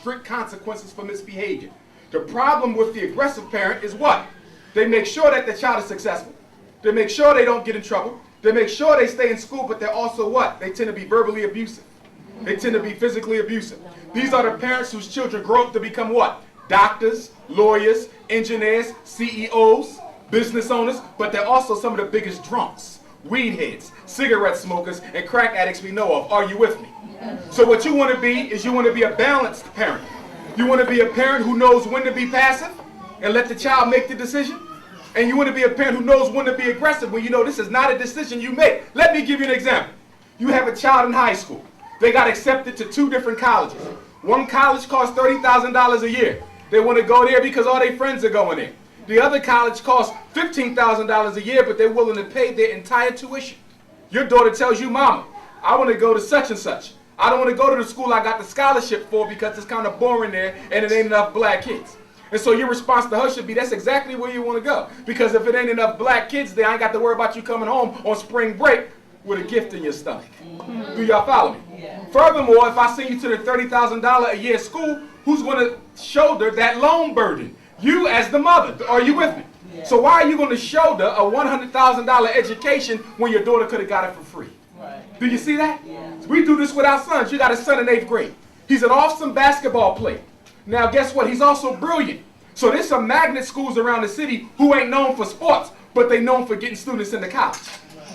strict consequences for misbehavior. The problem with the aggressive parent is what? They make sure that the child is successful. They make sure they don't get in trouble. They make sure they stay in school, but they're also what? They tend to be verbally abusive. They tend to be physically abusive. These are the parents whose children grow up to become what? Doctors, lawyers, engineers, CEOs, business owners, but they're also some of the biggest drunks, weed heads, cigarette smokers, and crack addicts we know of. Are you with me? So what you want to be is you want to be a balanced parent. You want to be a parent who knows when to be passive and let the child make the decision. And you want to be a parent who knows when to be aggressive when you know this is not a decision you make. Let me give you an example. You have a child in high school. They got accepted to 2 different colleges. One college costs $30,000 a year. They want to go there because all their friends are going there. The other college costs $15,000 a year, but they're willing to pay their entire tuition. Your daughter tells you, Mama, I want to go to such and such. I don't want to go to the school I got the scholarship for because it's kind of boring there and it ain't enough black kids. And so your response to her should be, that's exactly where you want to go. Because if it ain't enough black kids there, I ain't got to worry about you coming home on spring break with a gift in your stomach. Do y'all follow me? Yeah. Furthermore, if I send you to the $30,000 a year school, who's going to shoulder that loan burden? You as the mother. Are you with me? Yeah. So why are you going to shoulder a $100,000 education when your daughter could have got it for free? Right. Do you see that? Yeah. We do this with our sons. You got a son in 8th grade. He's an awesome basketball player. Now, guess what? He's also brilliant. So there's some magnet schools around the city who ain't known for sports, but they known for getting students into college.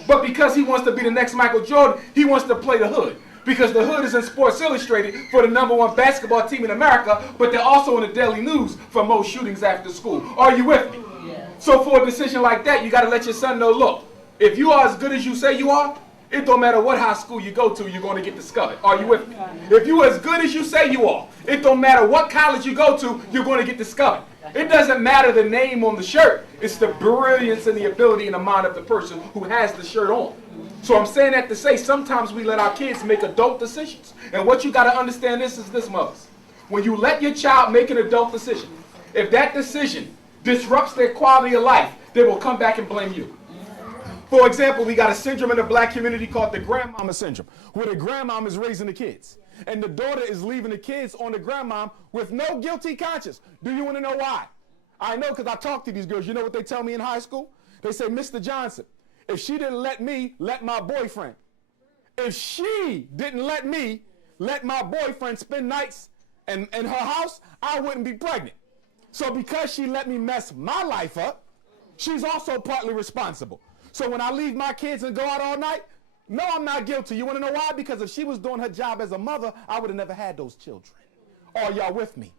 But because he wants to be the next Michael Jordan, he wants to play the hood. Because the hood is in Sports Illustrated for the #1 basketball team in America, but they're also in the Daily News for most shootings after school. Are you with me? Yeah. So for a decision like that, you got to let your son know, look, if you are as good as you say you are, it don't matter what high school you go to, you're going to get discovered. Are you with me? If you as good as you say you are, it don't matter what college you go to, you're going to get discovered. It doesn't matter the name on the shirt. It's the brilliance and the ability in the mind of the person who has the shirt on. So I'm saying that to say sometimes we let our kids make adult decisions. And what you got to understand is this, mothers. When you let your child make an adult decision, if that decision disrupts their quality of life, they will come back and blame you. For example, we got a syndrome in the black community called the grandmama syndrome, where the grandmom is raising the kids. And the daughter is leaving the kids on the grandmom with no guilty conscience. Do you want to know why? I know because I talk to these girls. You know what they tell me in high school? They say, Mr. Johnson, if she didn't let me, let my boyfriend. If she didn't let me, let my boyfriend spend nights in her house, I wouldn't be pregnant. So because she let me mess my life up, she's also partly responsible. So when I leave my kids and go out all night, no, I'm not guilty. You want to know why? Because if she was doing her job as a mother, I would have never had those children. Are y'all with me?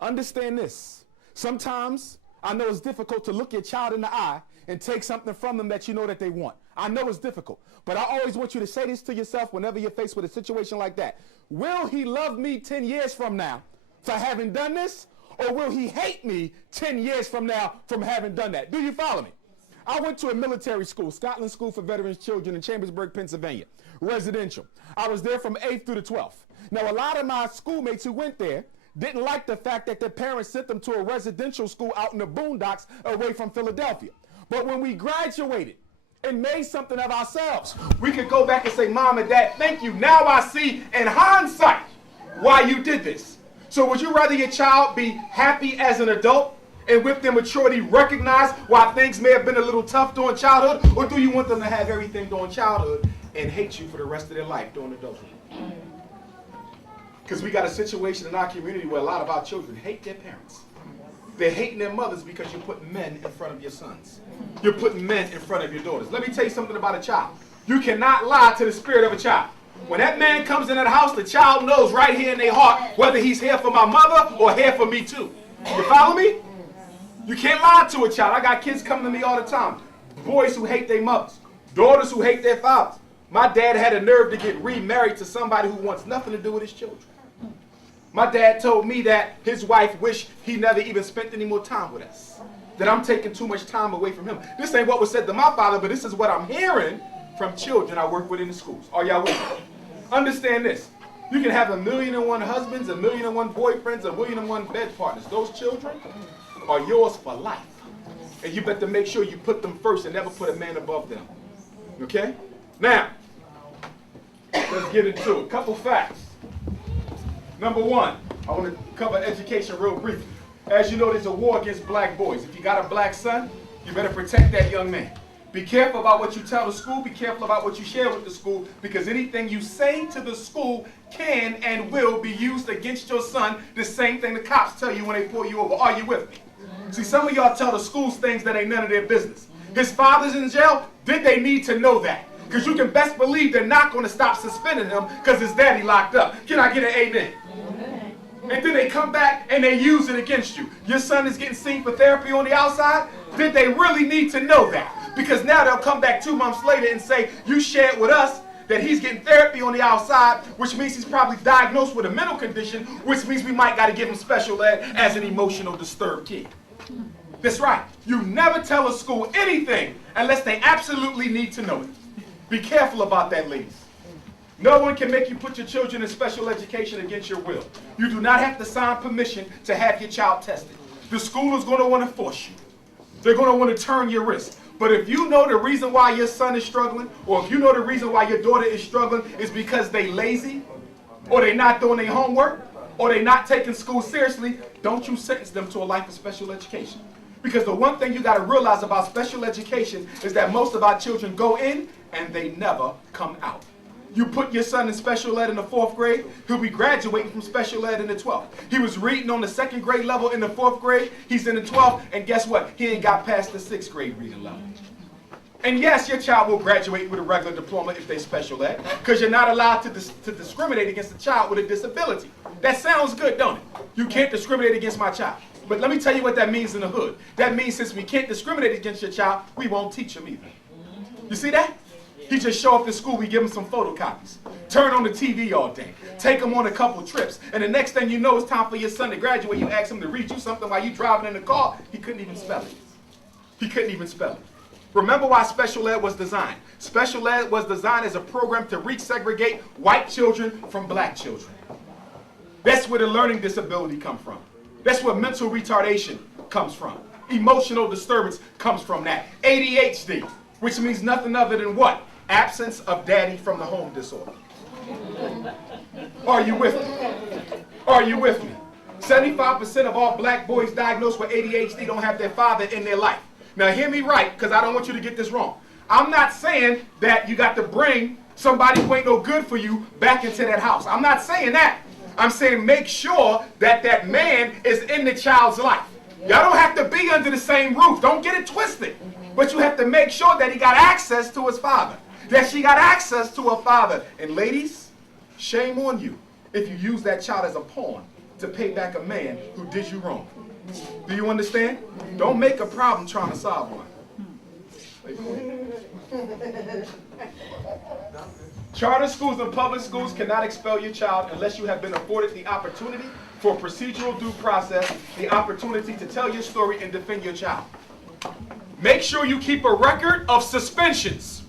Understand this. Sometimes I know it's difficult to look your child in the eye and take something from them that you know that they want. I know it's difficult, but I always want you to say this to yourself whenever you're faced with a situation like that. Will he love me 10 years from now for having done this? Or will he hate me 10 years from now from having done that? Do you follow me? I went to a military school, Scotland School for Veterans Children in Chambersburg, Pennsylvania, residential. I was there from 8th through the 12th. Now, a lot of my schoolmates who went there didn't like the fact that their parents sent them to a residential school out in the boondocks away from Philadelphia. But when we graduated and made something of ourselves, we could go back and say, Mom and Dad, thank you. Now I see in hindsight why you did this. So would you rather your child be happy as an adult and with their maturity recognize why things may have been a little tough during childhood? Or do you want them to have everything during childhood and hate you for the rest of their life during adulthood? Because we got a situation in our community where a lot of our children hate their parents. They're hating their mothers because you're putting men in front of your sons. You're putting men in front of your daughters. Let me tell you something about a child. You cannot lie to the spirit of a child. When that man comes in that house, the child knows right here in their heart whether he's here for my mother or here for me too. You follow me? You can't lie to a child. I got kids coming to me all the time. Boys who hate their mothers. Daughters who hate their fathers. My dad had a nerve to get remarried to somebody who wants nothing to do with his children. My dad told me that his wife wished he never even spent any more time with us. That I'm taking too much time away from him. This ain't what was said to my father, but this is what I'm hearing from children I work with in the schools. Are y'all with me? Understand this. You can have 1,000,001 husbands, 1,000,001 boyfriends, 1,000,001 bed partners. Those children are yours for life. And you better make sure you put them first and never put a man above them. Okay? Now, let's get into it. A couple facts. Number one, I want to cover education real briefly. As you know, there's a war against black boys. If you got a black son, you better protect that young man. Be careful about what you tell the school. Be careful about what you share with the school, because anything you say to the school can and will be used against your son. The same thing the cops tell you when they pull you over. Are you with me? See, some of y'all tell the schools things that ain't none of their business. His father's in jail. Did they need to know that? Because you can best believe they're not going to stop suspending him because his daddy locked up. Can I get an amen? And then they come back and they use it against you. Your son is getting seen for therapy on the outside. Did they really need to know that? Because now they'll come back 2 months later and say, you shared with us that he's getting therapy on the outside, which means he's probably diagnosed with a mental condition, which means we might got to give him special ed as an emotional disturbed kid. That's right. You never tell a school anything unless they absolutely need to know it. Be careful about that, ladies. No one can make you put your children in special education against your will. You do not have to sign permission to have your child tested. The school is going to want to force you. They're going to want to turn your wrist. But if you know the reason why your son is struggling, or if you know the reason why your daughter is struggling is because they lazy, or they're not doing their homework, or they're not taking school seriously, don't you sentence them to a life of special education. Because the one thing you got to realize about special education is that most of our children go in and they never come out. You put your son in special ed in the 4th grade, he'll be graduating from special ed in the 12th. He was reading on the 2nd grade level in the 4th grade, he's in the 12th, and guess what? He ain't got past the 6th grade reading level. And yes, your child will graduate with a regular diploma if they special ed, because you're not allowed to discriminate against a child with a disability. That sounds good, don't it? You can't discriminate against my child. But let me tell you what that means in the hood. That means since we can't discriminate against your child, we won't teach him either. You see that? He just show up to school, we give him some photocopies. Turn on the TV all day. Take him on a couple trips. And the next thing you know, it's time for your son to graduate. You ask him to read you something while you driving in the car. He couldn't even spell it. He couldn't even spell it. Remember why special ed was designed. Special ed was designed as a program to resegregate white children from black children. That's where the learning disability comes from. That's where mental retardation comes from. Emotional disturbance comes from that. ADHD, which means nothing other than what? Absence of daddy from the home disorder. Are you with me? Are you with me? 75% of all black boys diagnosed with ADHD don't have their father in their life. Now hear me right, because I don't want you to get this wrong. I'm not saying that you got to bring somebody who ain't no good for you back into that house. I'm not saying that. I'm saying make sure that that man is in the child's life. Y'all don't have to be under the same roof. Don't get it twisted. But you have to make sure that he got access to his father, that she got access to her father. And ladies, shame on you if you use that child as a pawn to pay back a man who did you wrong. Do you understand? Don't make a problem trying to solve one. Charter schools and public schools cannot expel your child unless you have been afforded the opportunity for procedural due process, the opportunity to tell your story and defend your child. Make sure you keep a record of suspensions.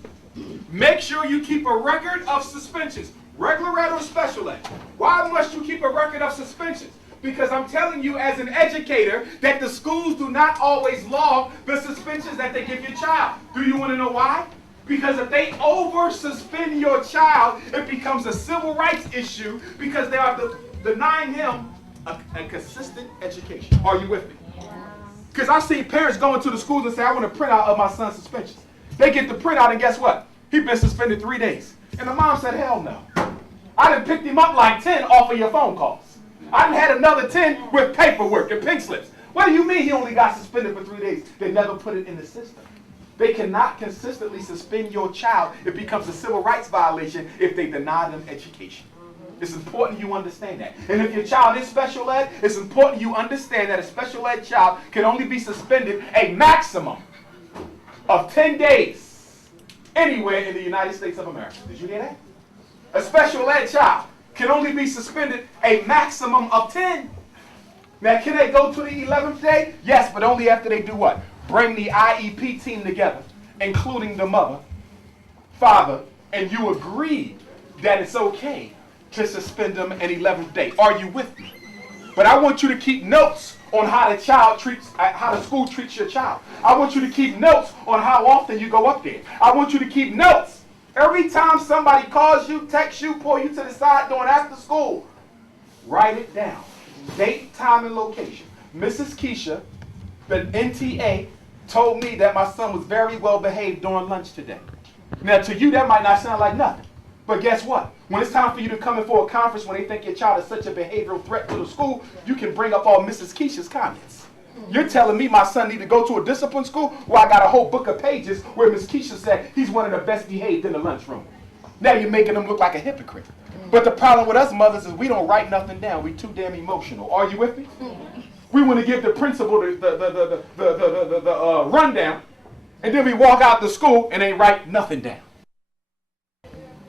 Make sure you keep a record of suspensions. Regular ed or special ed. Why must you keep a record of suspensions? Because I'm telling you as an educator that the schools do not always log the suspensions that they give your child. Do you want to know why? Because if they over-suspend your child, it becomes a civil rights issue because they are denying him a consistent education. Are you with me? Because I've seen parents go into the schools and say, I want a printout of my son's suspensions. They get the printout and guess what? He's been suspended 3 days. And the mom said, hell no. I done picked him up like 10 off of your phone calls. I done had another 10 with paperwork and pink slips. What do you mean he only got suspended for 3 days? They never put it in the system. They cannot consistently suspend your child. It becomes a civil rights violation if they deny them education. It's important you understand that. And if your child is special ed, it's important you understand that a special ed child can only be suspended a maximum of 10 days anywhere in the United States of America. Did you hear that? A special ed child can only be suspended a maximum of 10. Now, can they go to the 11th day? Yes, but only after they do what? Bring the IEP team together, including the mother, father, and you agree that it's okay to suspend them an 11th day. Are you with me? But I want you to keep notes on how the school treats your child. I want you to keep notes on how often you go up there. I want you to keep notes. Every time somebody calls you, texts you, pull you to the side during after school, write it down. Date, time, and location. Mrs. Keisha, the NTA, told me that my son was very well behaved during lunch today. Now, to you, that might not sound like nothing. But guess what? When it's time for you to come in for a conference when they think your child is such a behavioral threat to the school, you can bring up all Mrs. Keisha's comments. You're telling me my son need to go to a discipline school? Well, I got a whole book of pages where Miss Keisha said he's one of the best behaved in the lunchroom. Now you're making him look like a hypocrite. But the problem with us mothers is we don't write nothing down. We're too damn emotional. Are you with me? We want to give the principal the rundown, and then we walk out the school and ain't write nothing down.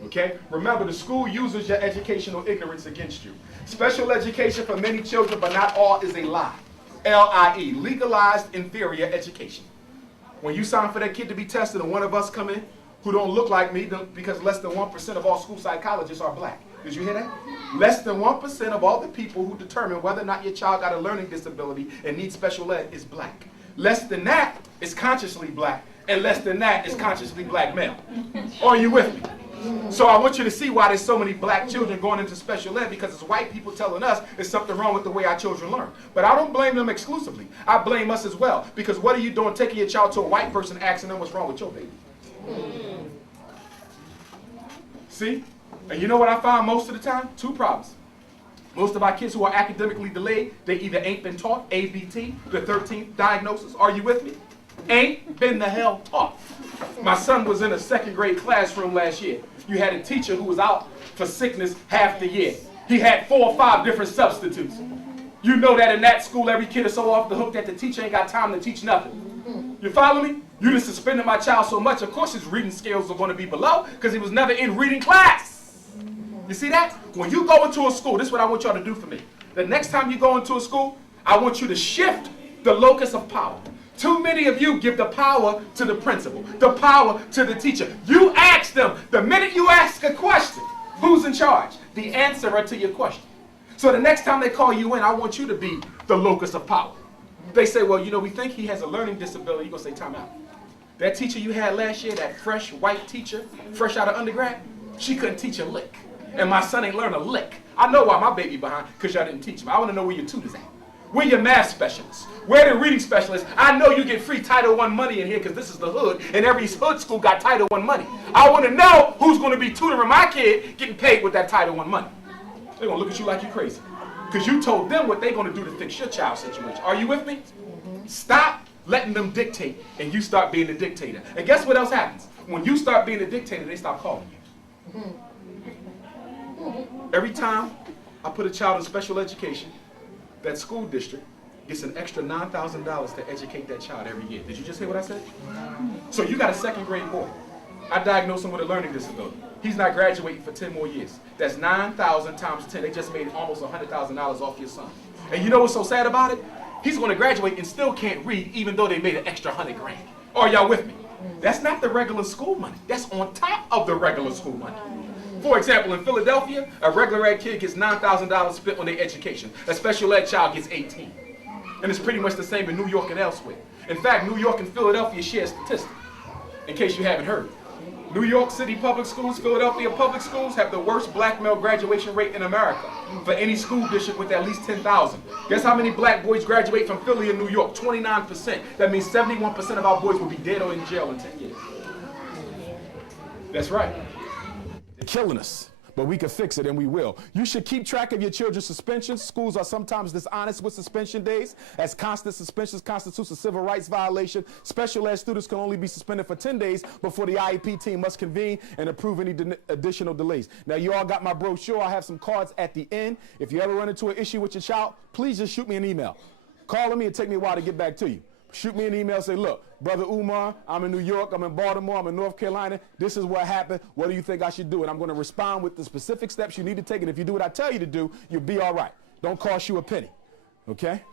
Okay? Remember, the school uses your educational ignorance against you. Special education for many children, but not all, is a lie. L-I-E, legalized inferior education. When you sign for that kid to be tested and one of us come in who don't look like me, because less than 1% of all school psychologists are black. Did you hear that? Less than 1% of all the people who determine whether or not your child got a learning disability and needs special ed is black. Less than that is consciously black, and less than that is consciously black male. Are you with me? So I want you to see why there's so many black children going into special ed, because it's white people telling us there's something wrong with the way our children learn. But I don't blame them exclusively. I blame us as well, because what are you doing taking your child to a white person asking them what's wrong with your baby? See? And you know what I find most of the time? Two problems. Most of our kids who are academically delayed, they either ain't been taught ABT, the 13th diagnosis. Are you with me? Ain't been the hell taught. My son was in a second grade classroom last year. You had a teacher who was out for sickness half the year. He had 4 or 5 different substitutes. You know that in that school, every kid is so off the hook that the teacher ain't got time to teach nothing. You follow me? You just suspended my child so much, of course his reading skills are going to be below because he was never in reading class. You see that? When you go into a school, this is what I want y'all to do for me. The next time you go into a school, I want you to shift the locus of power. Too many of you give the power to the principal, the power to the teacher. You ask them, the minute you ask a question, who's in charge? The answerer to your question. So the next time they call you in, I want you to be the locus of power. They say, well, you know, we think he has a learning disability. You're going to say, time out. That teacher you had last year, that fresh white teacher, fresh out of undergrad, she couldn't teach a lick. And my son ain't learned a lick. I know why my baby behind, because y'all didn't teach him. I want to know where your tutors at. Where your math specialists? Where the reading specialists? I know you get free Title I money in here because this is the hood, and every hood school got Title I money. I want to know who's going to be tutoring my kid getting paid with that Title I money. They're going to look at you like you're crazy because you told them what they're going to do to fix your child's situation. Are you with me? Stop letting them dictate, and you start being the dictator. And guess what else happens? When you start being the dictator, they stop calling you. Every time I put a child in special education, that school district gets an extra $9,000 to educate that child every year. Did you just hear what I said? So you got a second grade boy. I diagnosed him with a learning disability. He's not graduating for 10 more years. That's 9,000 times 10. They just made almost $100,000 off your son. And you know what's so sad about it? He's going to graduate and still can't read, even though they made an extra $100,000. Are y'all with me? That's not the regular school money. That's on top of the regular school money. For example, in Philadelphia, a regular ed kid gets $9,000 spent on their education. A special ed child gets $18,000. And it's pretty much the same in New York and elsewhere. In fact, New York and Philadelphia share statistics, in case you haven't heard. New York City public schools, Philadelphia public schools have the worst black male graduation rate in America for any school district with at least 10,000. Guess how many black boys graduate from Philly and New York? 29%. That means 71% of our boys will be dead or in jail in 10 years. That's right. They're killing us, but we can fix it, and we will. You should keep track of your children's suspensions. Schools are sometimes dishonest with suspension days, as constant suspensions constitutes a civil rights violation. Special ed students can only be suspended for 10 days before the IEP team must convene and approve any additional delays. Now, you all got my brochure. I have some cards at the end. If you ever run into an issue with your child, please just shoot me an email. Calling me, it'll take me a while to get back to you. Shoot me an email, say, look, Brother Umar, I'm in New York, I'm in Baltimore, I'm in North Carolina. This is what happened. What do you think I should do? And I'm going to respond with the specific steps you need to take. And if you do what I tell you to do, you'll be all right. Don't cost you a penny. Okay?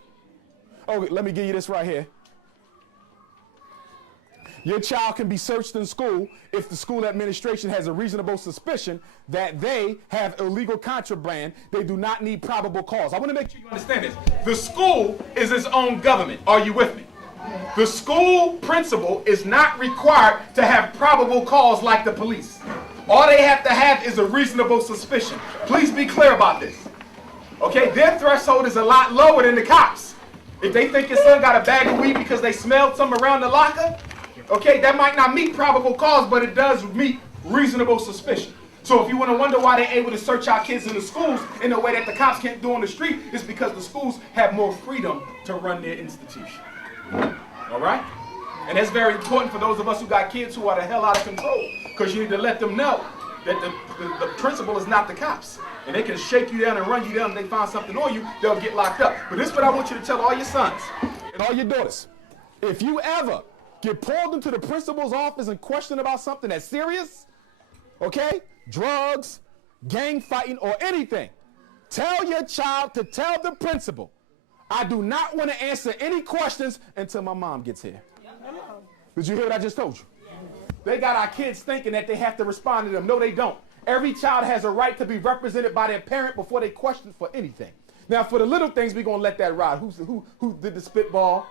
Okay, let me give you this right here. Your child can be searched in school if the school administration has a reasonable suspicion that they have illegal contraband. They do not need probable cause. I want to make sure you understand this. The school is its own government. Are you with me? The school principal is not required to have probable cause like the police. All they have to have is a reasonable suspicion. Please be clear about this. Okay, their threshold is a lot lower than the cops. If they think your son got a bag of weed because they smelled some around the locker, okay, that might not meet probable cause, but it does meet reasonable suspicion. So if you want to wonder why they're able to search our kids in the schools in a way that the cops can't do on the street, it's because the schools have more freedom to run their institution. All right? And that's very important for those of us who got kids who are the hell out of control, because you need to let them know that the principal is not the cops. And they can shake you down and run you down, and they find something on you, they'll get locked up. But this is what I want you to tell all your sons and all your daughters. If you ever get pulled into the principal's office and questioned about something that's serious, okay, drugs, gang fighting, or anything, tell your child to tell the principal, I do not want to answer any questions until my mom gets here. Did you hear what I just told you? They got our kids thinking that they have to respond to them. No, they don't. Every child has a right to be represented by their parent before they question for anything. Now, for the little things, we're going to let that ride. Who did the spitball?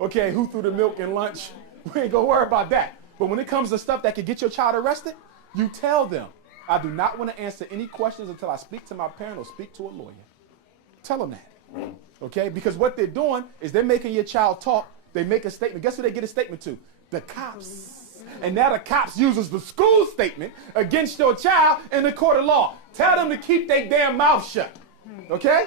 Okay, who threw the milk in lunch? We ain't going to worry about that. But when it comes to stuff that could get your child arrested, you tell them, I do not want to answer any questions until I speak to my parent or speak to a lawyer. Tell them that. Okay? Because what they're doing is they're making your child talk. They make a statement. Guess who they get a statement to? The cops. And now the cops uses the school statement against your child in the court of law. Tell them to keep their damn mouth shut. Okay?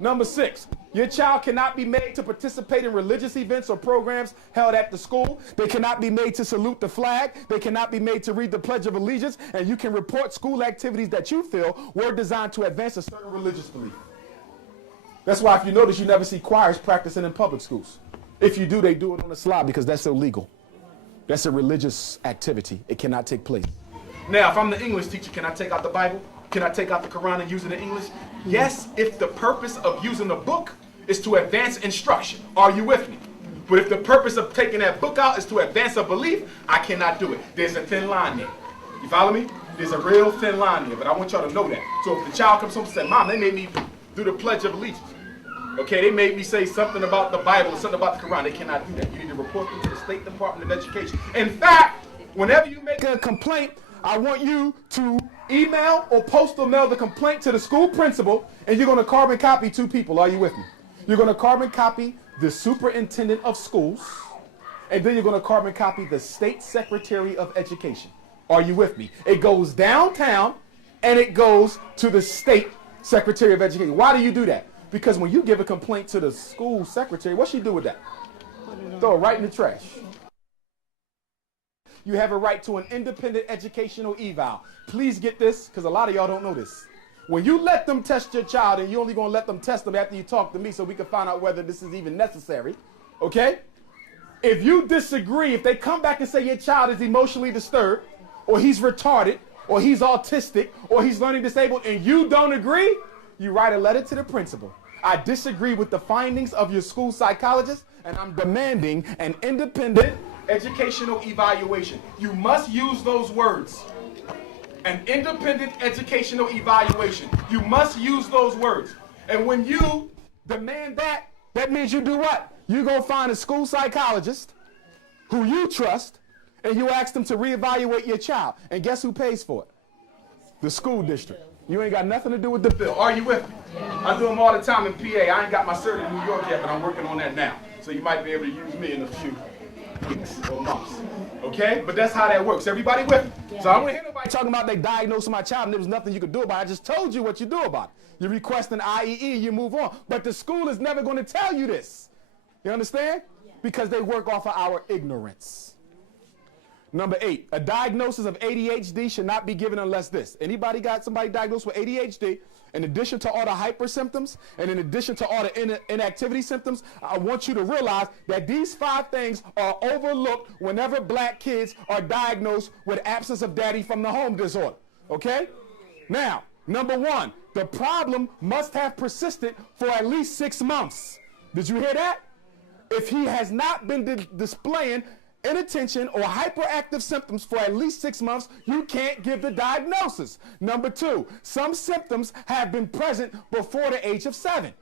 Number 6, your child cannot be made to participate in religious events or programs held at the school. They cannot be made to salute the flag. They cannot be made to read the Pledge of Allegiance. And you can report school activities that you feel were designed to advance a certain religious belief. That's why if you notice, you never see choirs practicing in public schools. If you do, they do it on the slide because that's illegal. That's a religious activity. It cannot take place. Now, if I'm the English teacher, can I take out the Bible? Can I take out the Quran and use it in English? Yes, if the purpose of using the book is to advance instruction. Are you with me? But if the purpose of taking that book out is to advance a belief, I cannot do it. There's a thin line there. You follow me? There's a real thin line there, but I want y'all to know that. So if the child comes home and says, Mom, they made me do the Pledge of Allegiance. Okay, they made me say something about the Bible or something about the Quran. They cannot do that. You need to report them to the State Department of Education. In fact, whenever you make a complaint, I want you to email or postal mail the complaint to the school principal, and you're going to carbon copy 2 people. Are you with me? You're going to carbon copy the superintendent of schools, and then you're going to carbon copy the State Secretary of Education. Are you with me? It goes downtown, and it goes to the State Secretary of Education. Why do you do that? Because when you give a complaint to the school secretary, what's she do with that? Throw it right in the trash. You have a right to an independent educational eval. Please get this, because a lot of y'all don't know this. When you let them test your child, and you're only going to let them test them after you talk to me so we can find out whether this is even necessary, okay? If you disagree, if they come back and say your child is emotionally disturbed, or he's retarded, or he's autistic, or he's learning disabled, and you don't agree, you write a letter to the principal. I disagree with the findings of your school psychologist, and I'm demanding an independent educational evaluation. You must use those words. An independent educational evaluation. You must use those words. And when you demand that, that means you do what? You go find a school psychologist who you trust, and you ask them to reevaluate your child. And guess who pays for it? The school district. You ain't got nothing to do with the bill. Are you with me? I do them all the time in PA. I ain't got my cert in New York yet, but I'm working on that now. So you might be able to use me in a few weeks or months. Okay? But that's how that works. Everybody with me? Yeah. So I don't hear nobody talking about they diagnosed my child and there was nothing you could do about it. I just told you what you do about it. You request an IEE, you move on. But the school is never going to tell you this. You understand? Yeah. Because they work off of our ignorance. Number 8, a diagnosis of ADHD should not be given unless this. Anybody got somebody diagnosed with ADHD? In addition to all the hyper symptoms, and in addition to all the inactivity symptoms, I want you to realize that these 5 things are overlooked whenever black kids are diagnosed with absence of daddy from the home disorder. Okay? Now, number 1, the problem must have persisted for at least 6 months. Did you hear that? If he has not been displaying inattention or hyperactive symptoms for at least 6 months, you can't give the diagnosis. Number 2, some symptoms have been present before the age of 7.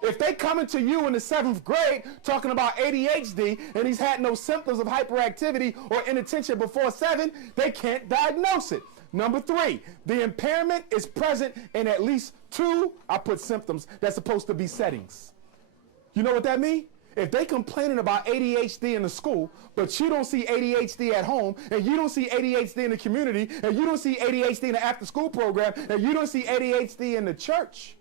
If they come into you in the 7th grade talking about ADHD and he's had no symptoms of hyperactivity or inattention before 7, they can't diagnose it. Number 3, the impairment is present in at least 2, I put symptoms, that's supposed to be settings. You know what that means? If they complaining about ADHD in the school, but you don't see ADHD at home, and you don't see ADHD in the community, and you don't see ADHD in the after-school program, and you don't see ADHD in the church,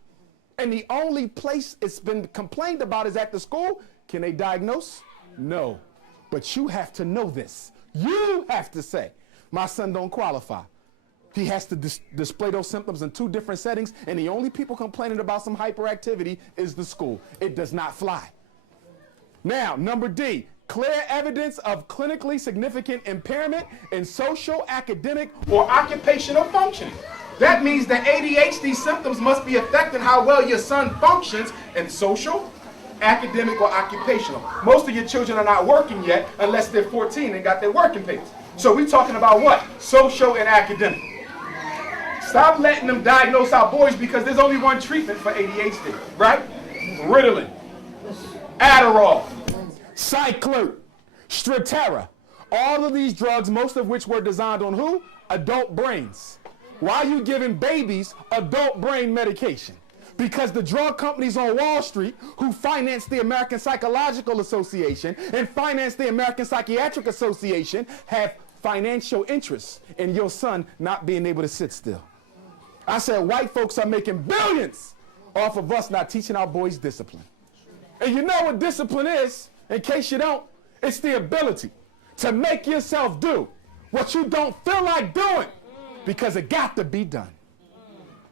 and the only place it's been complained about is at the school, can they diagnose? No. But you have to know this. You have to say, my son don't qualify. He has to display those symptoms in 2 different settings, and the only people complaining about some hyperactivity is the school. It does not fly. Now, number D, clear evidence of clinically significant impairment in social, academic, or occupational functioning. That means the ADHD symptoms must be affecting how well your son functions in social, academic, or occupational. Most of your children are not working yet unless they're 14 and got their working papers. So we're talking about what? Social and academic. Stop letting them diagnose our boys because there's only one treatment for ADHD, right? Ritalin, Adderall, Cyclert, Strattera. All of these drugs, most of which were designed on who? Adult brains. Why are you giving babies adult brain medication? Because the drug companies on Wall Street who finance the American Psychological Association and finance the American Psychiatric Association have financial interests in your son not being able to sit still. I said white folks are making billions off of us not teaching our boys discipline. And you know what discipline is, in case you don't, it's the ability to make yourself do what you don't feel like doing because it got to be done.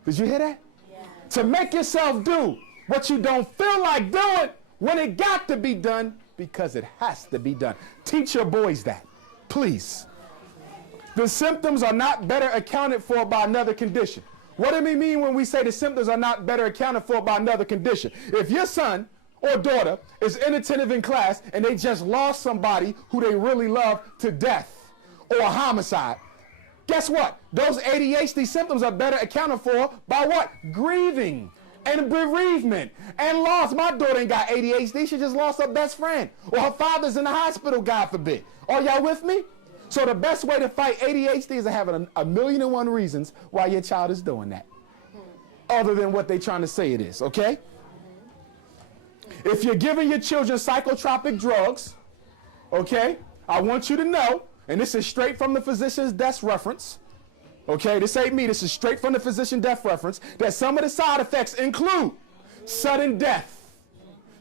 Did you hear that? To make yourself do what you don't feel like doing when it got to be done because it has to be done. Teach your boys that, please. The symptoms are not better accounted for by another condition. What do we mean when we say the symptoms are not better accounted for by another condition? If your son or daughter is inattentive in class and they just lost somebody who they really love to death or a homicide, guess what? Those ADHD symptoms are better accounted for by what? Grieving and bereavement and loss. My daughter ain't got ADHD. She just lost her best friend. Or her father's in the hospital, God forbid. Are y'all with me? So the best way to fight ADHD is to have a million and one reasons why your child is doing that. Other than what they're trying to say it is, okay? If you're giving your children psychotropic drugs, okay, I want you to know, and this is straight from the physician's desk reference, okay, this ain't me, this is straight from the physician death reference, that some of the side effects include sudden death,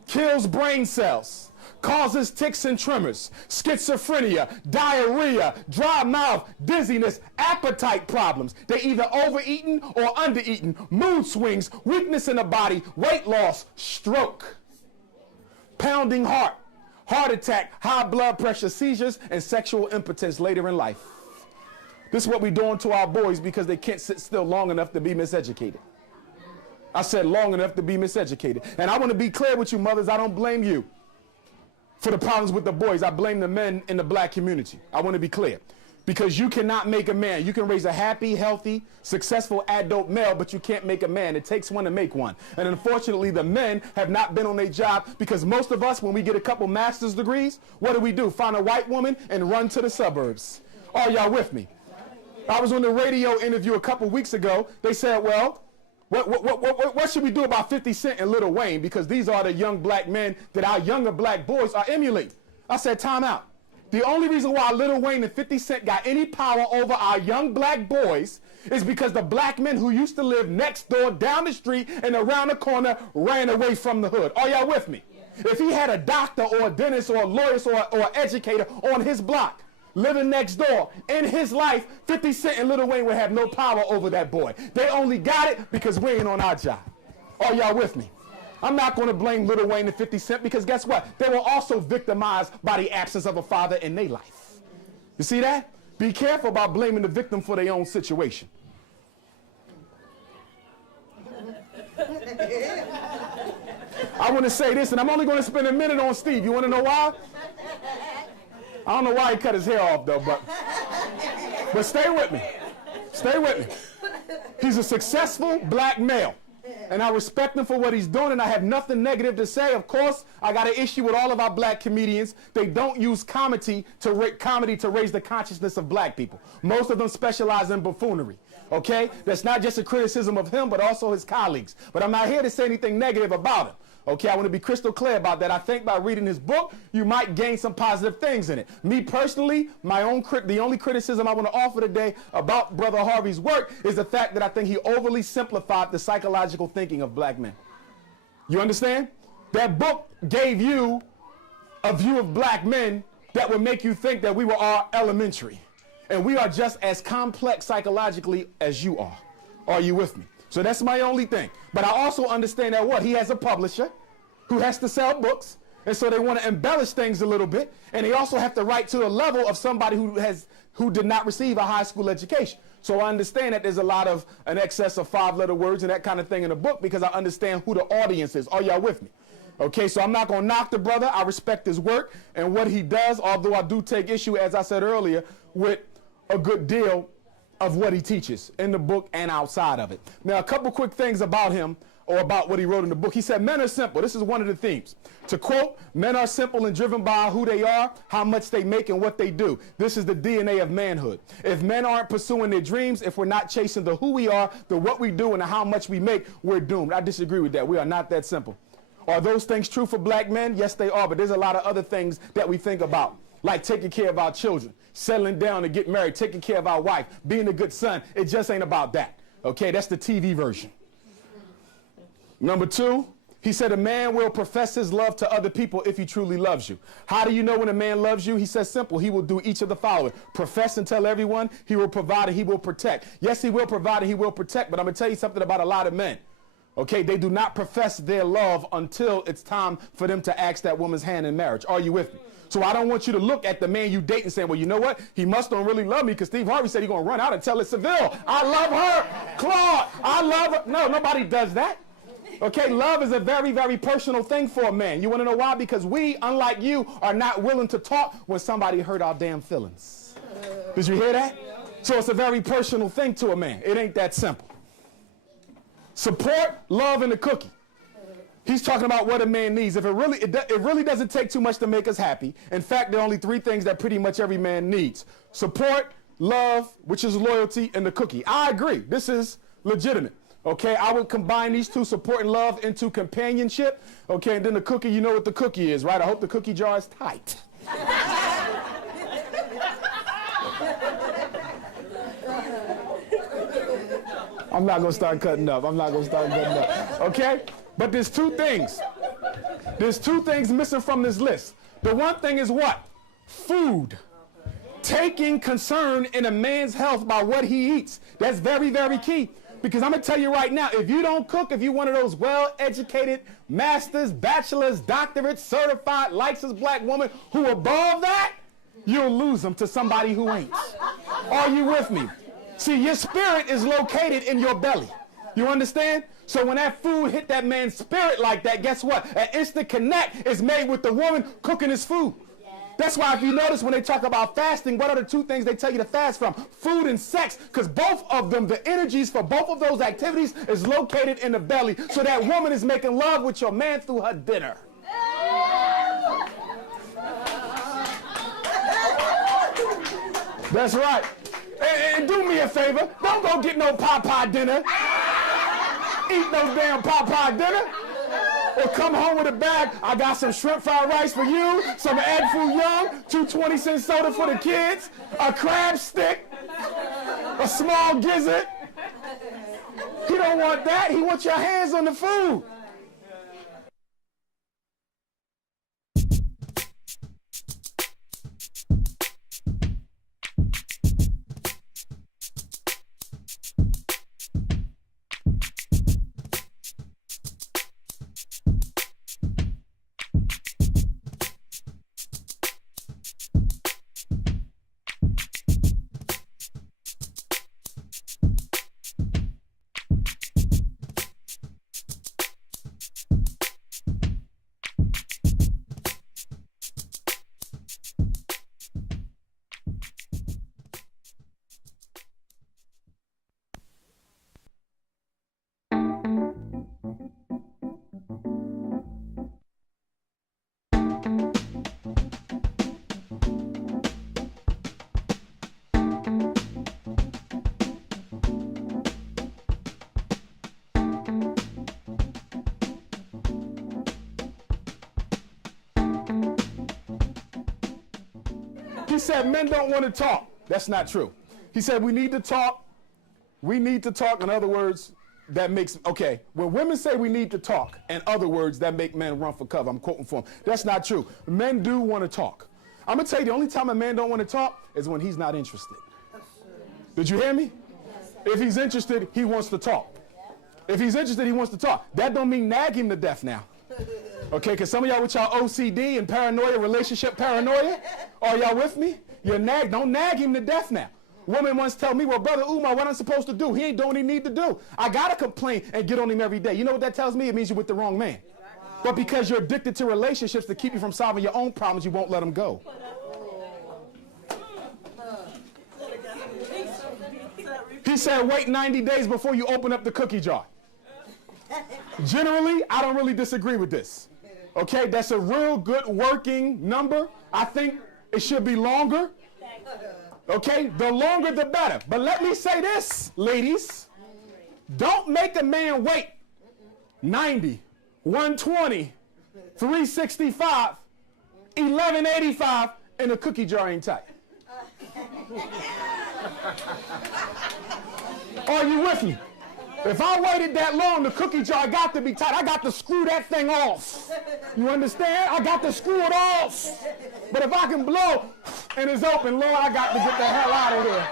kills brain cells, causes tics and tremors, schizophrenia, diarrhea, dry mouth, dizziness, appetite problems. They either overeaten or undereaten, mood swings, weakness in the body, weight loss, stroke, pounding heart, heart attack, high blood pressure, seizures, and sexual impotence later in life. This is what we're doing to our boys because they can't sit still long enough to be miseducated. I said long enough to be miseducated. And I want to be clear with you, mothers, I don't blame you for the problems with the boys. I blame the men in the black community. I want to be clear. Because you cannot make a man. You can raise a happy, healthy, successful adult male, but you can't make a man. It takes one to make one. And unfortunately, the men have not been on their job because most of us, when we get a couple master's degrees, what do? Find a white woman and run to the suburbs. Are y'all with me? I was on the radio interview a couple weeks ago. They said, well, what should we do about 50 Cent and Lil Wayne? Because these are the young black men that our younger black boys are emulating. I said, time out. The only reason why Lil Wayne and 50 Cent got any power over our young black boys is because the black men who used to live next door, down the street, and around the corner ran away from the hood. Are y'all with me? If he had a doctor or a dentist or a lawyer or an educator on his block, living next door, in his life, 50 Cent and Lil Wayne would have no power over that boy. They only got it because we ain't on our job. Are y'all with me? I'm not going to blame Lil Wayne and 50 Cent because guess what? They were also victimized by the absence of a father in their life. You see that? Be careful about blaming the victim for their own situation. I want to say this, and I'm only going to spend a minute on Steve. You want to know why? I don't know why he cut his hair off, though, but stay with me. Stay with me. He's a successful black male. and I respect him for what he's doing, and I have nothing negative to say. Of course, I got an issue with all of our black comedians. They don't use comedy to raise the consciousness of black people. Most of them specialize in buffoonery. Okay? That's not just a criticism of him, but also his colleagues. But I'm not here to say anything negative about him. Okay, I want to be crystal clear about that. I think by reading his book, you might gain some positive things in it. Me personally, the only criticism I want to offer today about Brother Harvey's work is the fact that I think he overly simplified the psychological thinking of black men. You understand? That book gave you a view of black men that would make you think that we were all elementary. And we are just as complex psychologically as you are. Are you with me? So that's my only thing. But I also understand that he has a publisher who has to sell books, and so they want to embellish things a little bit, and they also have to write to a level of somebody who did not receive a high school education. So I understand that there's a lot of an excess of 5-letter words and that kind of thing in the book because I understand who the audience is. Are y'all with me? Okay, so I'm not going to knock the brother. I respect his work and what he does, although I do take issue, as I said earlier, with a good deal of what he teaches in the book and outside of it. Now, a couple quick things about him or about what he wrote in the book. He said, men are simple. This is one of the themes. To quote, men are simple and driven by who they are, how much they make, and what they do. This is the DNA of manhood. If men aren't pursuing their dreams, if we're not chasing the who we are, the what we do, and the how much we make, we're doomed. I disagree with that. We are not that simple. Are those things true for black men? Yes, they are, but there's a lot of other things that we think about, like taking care of our children, settling down to get married, taking care of our wife, being a good son. It just ain't about that. Okay, that's the TV version. Number 2, he said a man will profess his love to other people if he truly loves you. How do you know when a man loves you? He says simple. He will do each of the following. Profess and tell everyone. He will provide and he will protect. Yes, he will provide and he will protect, but I'm going to tell you something about a lot of men. Okay, they do not profess their love until it's time for them to ask that woman's hand in marriage. Are you with me? So I don't want you to look at the man you date and say, well, you know what? He must don't really love me because Steve Harvey said he's going to run out and tell it Seville. I love her. Claude, I love her. No, nobody does that. Okay, love is a very, very personal thing for a man. You want to know why? Because we, unlike you, are not willing to talk when somebody hurt our damn feelings. Did you hear that? So it's a very personal thing to a man. It ain't that simple. Support, love, and the cookie. He's talking about what a man needs. If it really doesn't take too much to make us happy. In fact, there are only 3 things that pretty much every man needs. Support, love, which is loyalty, and the cookie. I agree. This is legitimate. Okay, I would combine these 2, support and love, into companionship. Okay, and then the cookie, you know what the cookie is, right? I hope the cookie jar is tight. I'm not going to start cutting up. Okay? But there's 2 things. There's 2 things missing from this list. The one thing is what? Food. Taking concern in a man's health by what he eats. That's very, very key. Because I'm going to tell you right now, if you don't cook, if you're one of those well-educated masters, bachelors, doctorates, certified, licensed black woman who above that, you'll lose them to somebody who ain't. Are you with me? See, your spirit is located in your belly. You understand? So when that food hit that man's spirit like that, guess what? An instant connect is made with the woman cooking his food. That's why if you notice when they talk about fasting, what are the 2 things they tell you to fast from? Food and sex, because both of them, the energies for both of those activities is located in the belly. So that woman is making love with your man through her dinner. That's right. And do me a favor, don't go get no Popeye dinner. Eat no damn Popeye dinner. Or come home with a bag. I got some shrimp fried rice for you, some egg foo young, 2 20-cent soda for the kids, a crab stick, a small gizzard. He don't want that. He wants your hands on the food. He said men don't want to talk. That's not true. He said we need to talk. We need to talk. In other words, that makes, okay, when women say we need to talk, in other words, that make men run for cover. I'm quoting from him. That's not true. Men do want to talk. I'm going to tell you, the only time a man don't want to talk is when he's not interested. Did you hear me? If he's interested, he wants to talk. If he's interested, he wants to talk. That don't mean nag him to death now. Okay, because some of y'all with y'all OCD and paranoia, relationship paranoia, are y'all with me? Don't nag him to death now. Woman once told me, well, Brother Umar, what I'm supposed to do? He ain't doing what he need to do. I got to complain and get on him every day. You know what that tells me? It means you're with the wrong man. But because you're addicted to relationships to keep you from solving your own problems, you won't let them go. He said, wait 90 days before you open up the cookie jar. Generally, I don't really disagree with this. Okay, that's a real good working number. I think it should be longer. Okay, the longer the better. But let me say this, ladies. Don't make a man wait 90, 120, 365, 1185, and the cookie jar ain't tight. Are you with me? If I waited that long, the cookie jar got to be tight. I got to screw that thing off. You understand? I got to screw it off. But if I can blow and it's open, Lord, I got to get the hell out of here.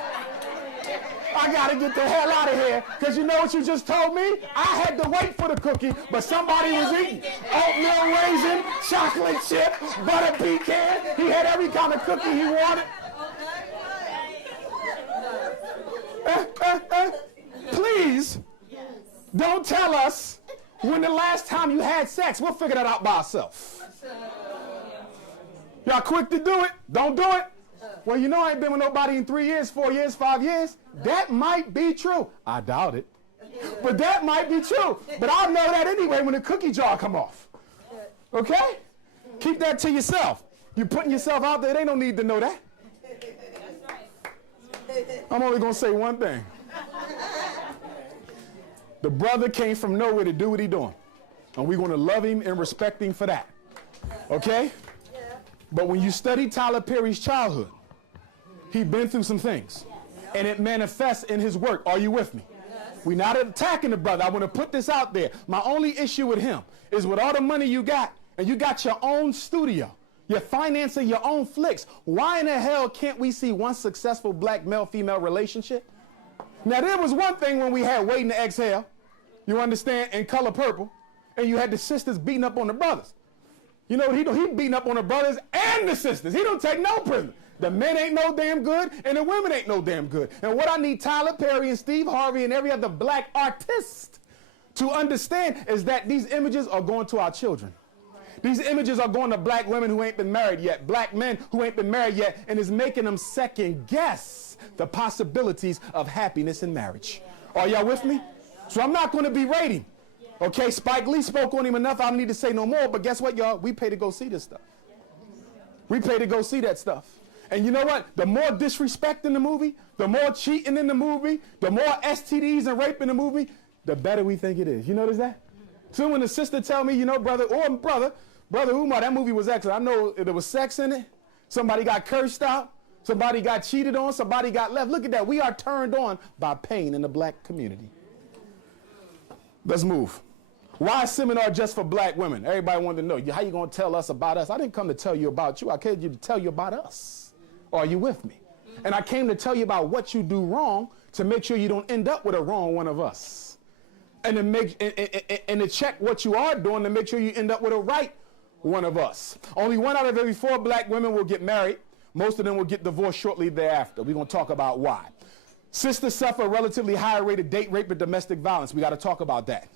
I got to get the hell out of here. Because you know what you just told me? I had to wait for the cookie, but somebody was eating oatmeal raisin, chocolate chip, butter pecan. He had every kind of cookie he wanted. Please don't tell us when the last time you had sex. We'll figure that out by ourselves. Y'all quick to do it? Don't do it? Well, you know I ain't been with nobody in 3 years, 4 years, 5 years. That might be true. I doubt it. But that might be true. But I'll know that anyway when the cookie jar come off. Okay? Keep that to yourself. You're putting yourself out there. They don't need to know that. I'm only going to say one thing. The brother came from nowhere to do what he doing. And we're going to love him and respect him for that. Okay? But when you study Tyler Perry's childhood, he been through some things. And it manifests in his work. Are you with me? We're not attacking the brother. I want to put this out there. My only issue with him is with all the money you got, and you got your own studio, you're financing your own flicks. Why in the hell can't we see one successful black male-female relationship? Now, there was one thing when we had Waiting to Exhale, you understand, and Color Purple, and you had the sisters beating up on the brothers. You know what he do? He beating up on the brothers and the sisters. He don't take no prisoners. The men ain't no damn good, and the women ain't no damn good. And what I need Tyler Perry and Steve Harvey and every other black artist to understand is that these images are going to our children. These images are going to black women who ain't been married yet, black men who ain't been married yet, and is making them second guess the possibilities of happiness in marriage. Are y'all with me? So I'm not going to berate him. Okay, Spike Lee spoke on him enough. I don't need to say no more. But guess what, y'all? We pay to go see this stuff. We pay to go see that stuff. And you know what? The more disrespect in the movie, the more cheating in the movie, the more STDs and rape in the movie, the better we think it is. You notice that? So when the sister tell me, you know, brother Umar, that movie was excellent. I know there was sex in it. Somebody got cursed out. Somebody got cheated on. Somebody got left. Look at that. We are turned on by pain in the black community. Let's move. Why is seminar just for black women? Everybody wanted to know, how you going to tell us about us? I didn't come to tell you about you. I came to tell you about us. Are you with me? And I came to tell you about what you do wrong to make sure you don't end up with a wrong one of us. And to make and to check what you are doing to make sure you end up with a right one of us. Only 1 out of every 4 black women will get married. Most of them will get divorced shortly thereafter. We're going to talk about why. Sisters suffer a relatively higher rate of date rape and domestic violence. We got to talk about that.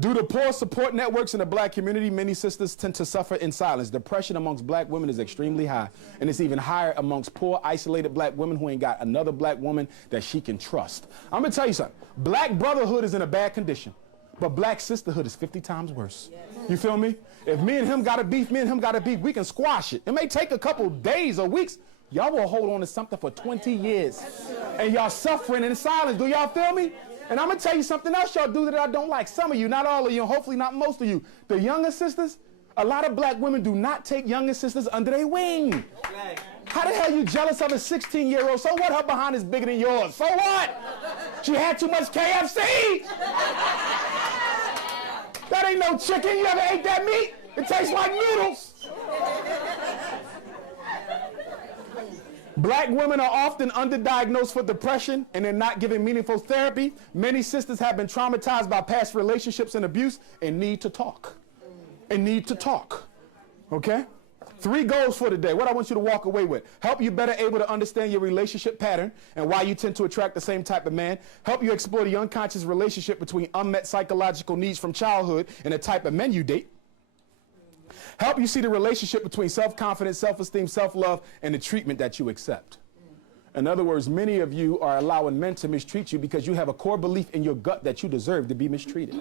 Due to poor support networks in the black community, many sisters tend to suffer in silence. Depression amongst black women is extremely high, and it's even higher amongst poor, isolated black women who ain't got another black woman that she can trust. I'm going to tell you something. Black brotherhood is in a bad condition, but black sisterhood is 50 times worse. You feel me? If me and him got a beef, we can squash it. It may take a couple days or weeks. Y'all will hold on to something for 20 years, and y'all suffering in silence. Do y'all feel me? And I'm going to tell you something else y'all do that I don't like. Some of you, not all of you, hopefully not most of you. The younger sisters, a lot of black women do not take younger sisters under their wing. How the hell you jealous of a 16-year-old? So what? Her behind is bigger than yours. So what? She had too much KFC. That ain't no chicken. You ever ate that meat? It tastes like noodles. Black women are often underdiagnosed for depression and they're not given meaningful therapy. Many sisters have been traumatized by past relationships and abuse and need to talk. Okay? 3 goals for today. What I want you to walk away with. Help you better able to understand your relationship pattern and why you tend to attract the same type of man. Help you explore the unconscious relationship between unmet psychological needs from childhood and the type of men you date. Help you see the relationship between self-confidence, self-esteem, self-love, and the treatment that you accept. In other words, many of you are allowing men to mistreat you because you have a core belief in your gut that you deserve to be mistreated.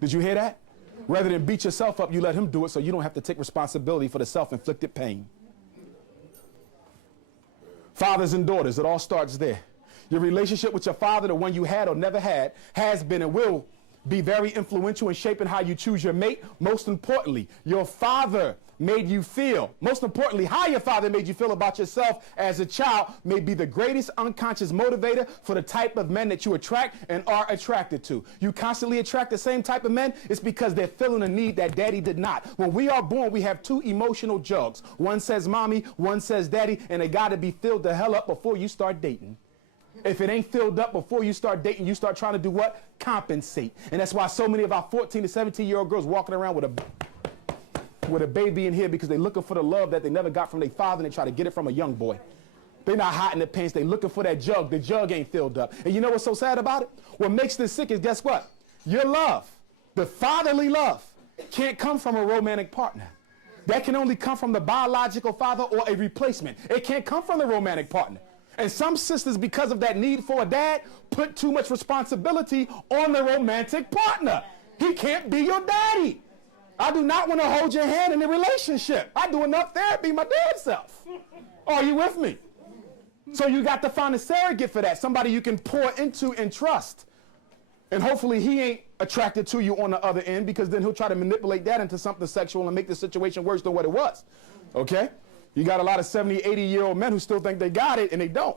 Did you hear that? Rather than beat yourself up, you let him do it so you don't have to take responsibility for the self-inflicted pain. Fathers and daughters, it all starts there. Your relationship with your father, the one you had or never had, has been and will be very influential in shaping how you choose your mate. Most importantly, your father made you feel. Most importantly, how your father made you feel about yourself as a child may be the greatest unconscious motivator for the type of men that you attract and are attracted to. You constantly attract the same type of men, it's because they're feeling a need that daddy did not. When we are born, we have 2 emotional jugs. One says mommy, one says daddy, and they got to be filled the hell up before you start dating. If it ain't filled up before you start dating, you start trying to do what? Compensate. And that's why so many of our 14 to 17-year-old girls walking around with a baby in here because they're looking for the love that they never got from their father and they try to get it from a young boy. They're not hot in the pants. They're looking for that jug. The jug ain't filled up. And you know what's so sad about it? What makes this sick is, guess what? Your love, the fatherly love, can't come from a romantic partner. That can only come from the biological father or a replacement. It can't come from the romantic partner. And some sisters, because of that need for a dad, put too much responsibility on the romantic partner. He can't be your daddy. I do not want to hold your hand in a relationship. I do enough therapy my damn self. Are you with me? So you got to find a surrogate for that, somebody you can pour into and trust. And hopefully he ain't attracted to you on the other end, because then he'll try to manipulate that into something sexual and make the situation worse than what it was. Okay? You got a lot of 70, 80-year-old men who still think they got it and they don't.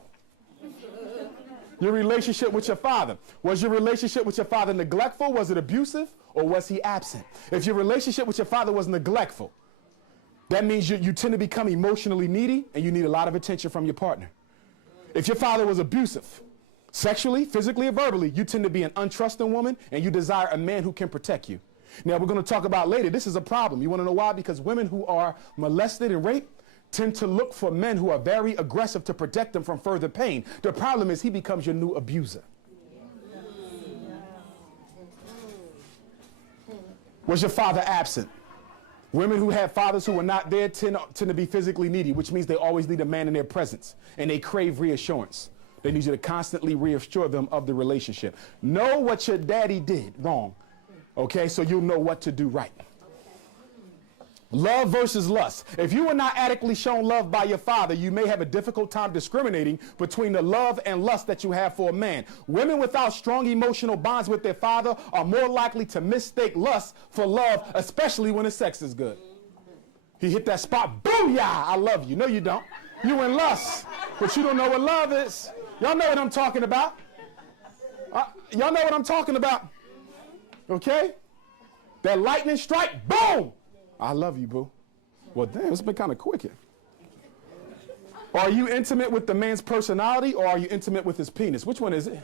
Your relationship with your father. Was your relationship with your father neglectful? Was it abusive? Or was he absent? If your relationship with your father was neglectful, that means you tend to become emotionally needy and you need a lot of attention from your partner. If your father was abusive, sexually, physically, or verbally, you tend to be an untrusting woman and you desire a man who can protect you. Now, we're going to talk about later, this is a problem. You want to know why? Because women who are molested and raped tend to look for men who are very aggressive to protect them from further pain. The problem is he becomes your new abuser. Was your father absent? Women who have fathers who are not there tend to be physically needy, which means they always need a man in their presence, and they crave reassurance. They need you to constantly reassure them of the relationship. Know what your daddy did wrong, okay, so you'll know what to do right. Love versus lust. If you were not adequately shown love by your father, you may have a difficult time discriminating between the love and lust that you have for a man. Women without strong emotional bonds with their father are more likely to mistake lust for love, especially when the sex is good. He hit that spot, booyah, I love you. No, you don't. You in lust, but you don't know what love is. Y'all know what I'm talking about. Y'all know what I'm talking about. Okay? That lightning strike, boom! I love you, boo. Well, damn, it's been kind of quick here. Are you intimate with the man's personality or are you intimate with his penis? Which one is it?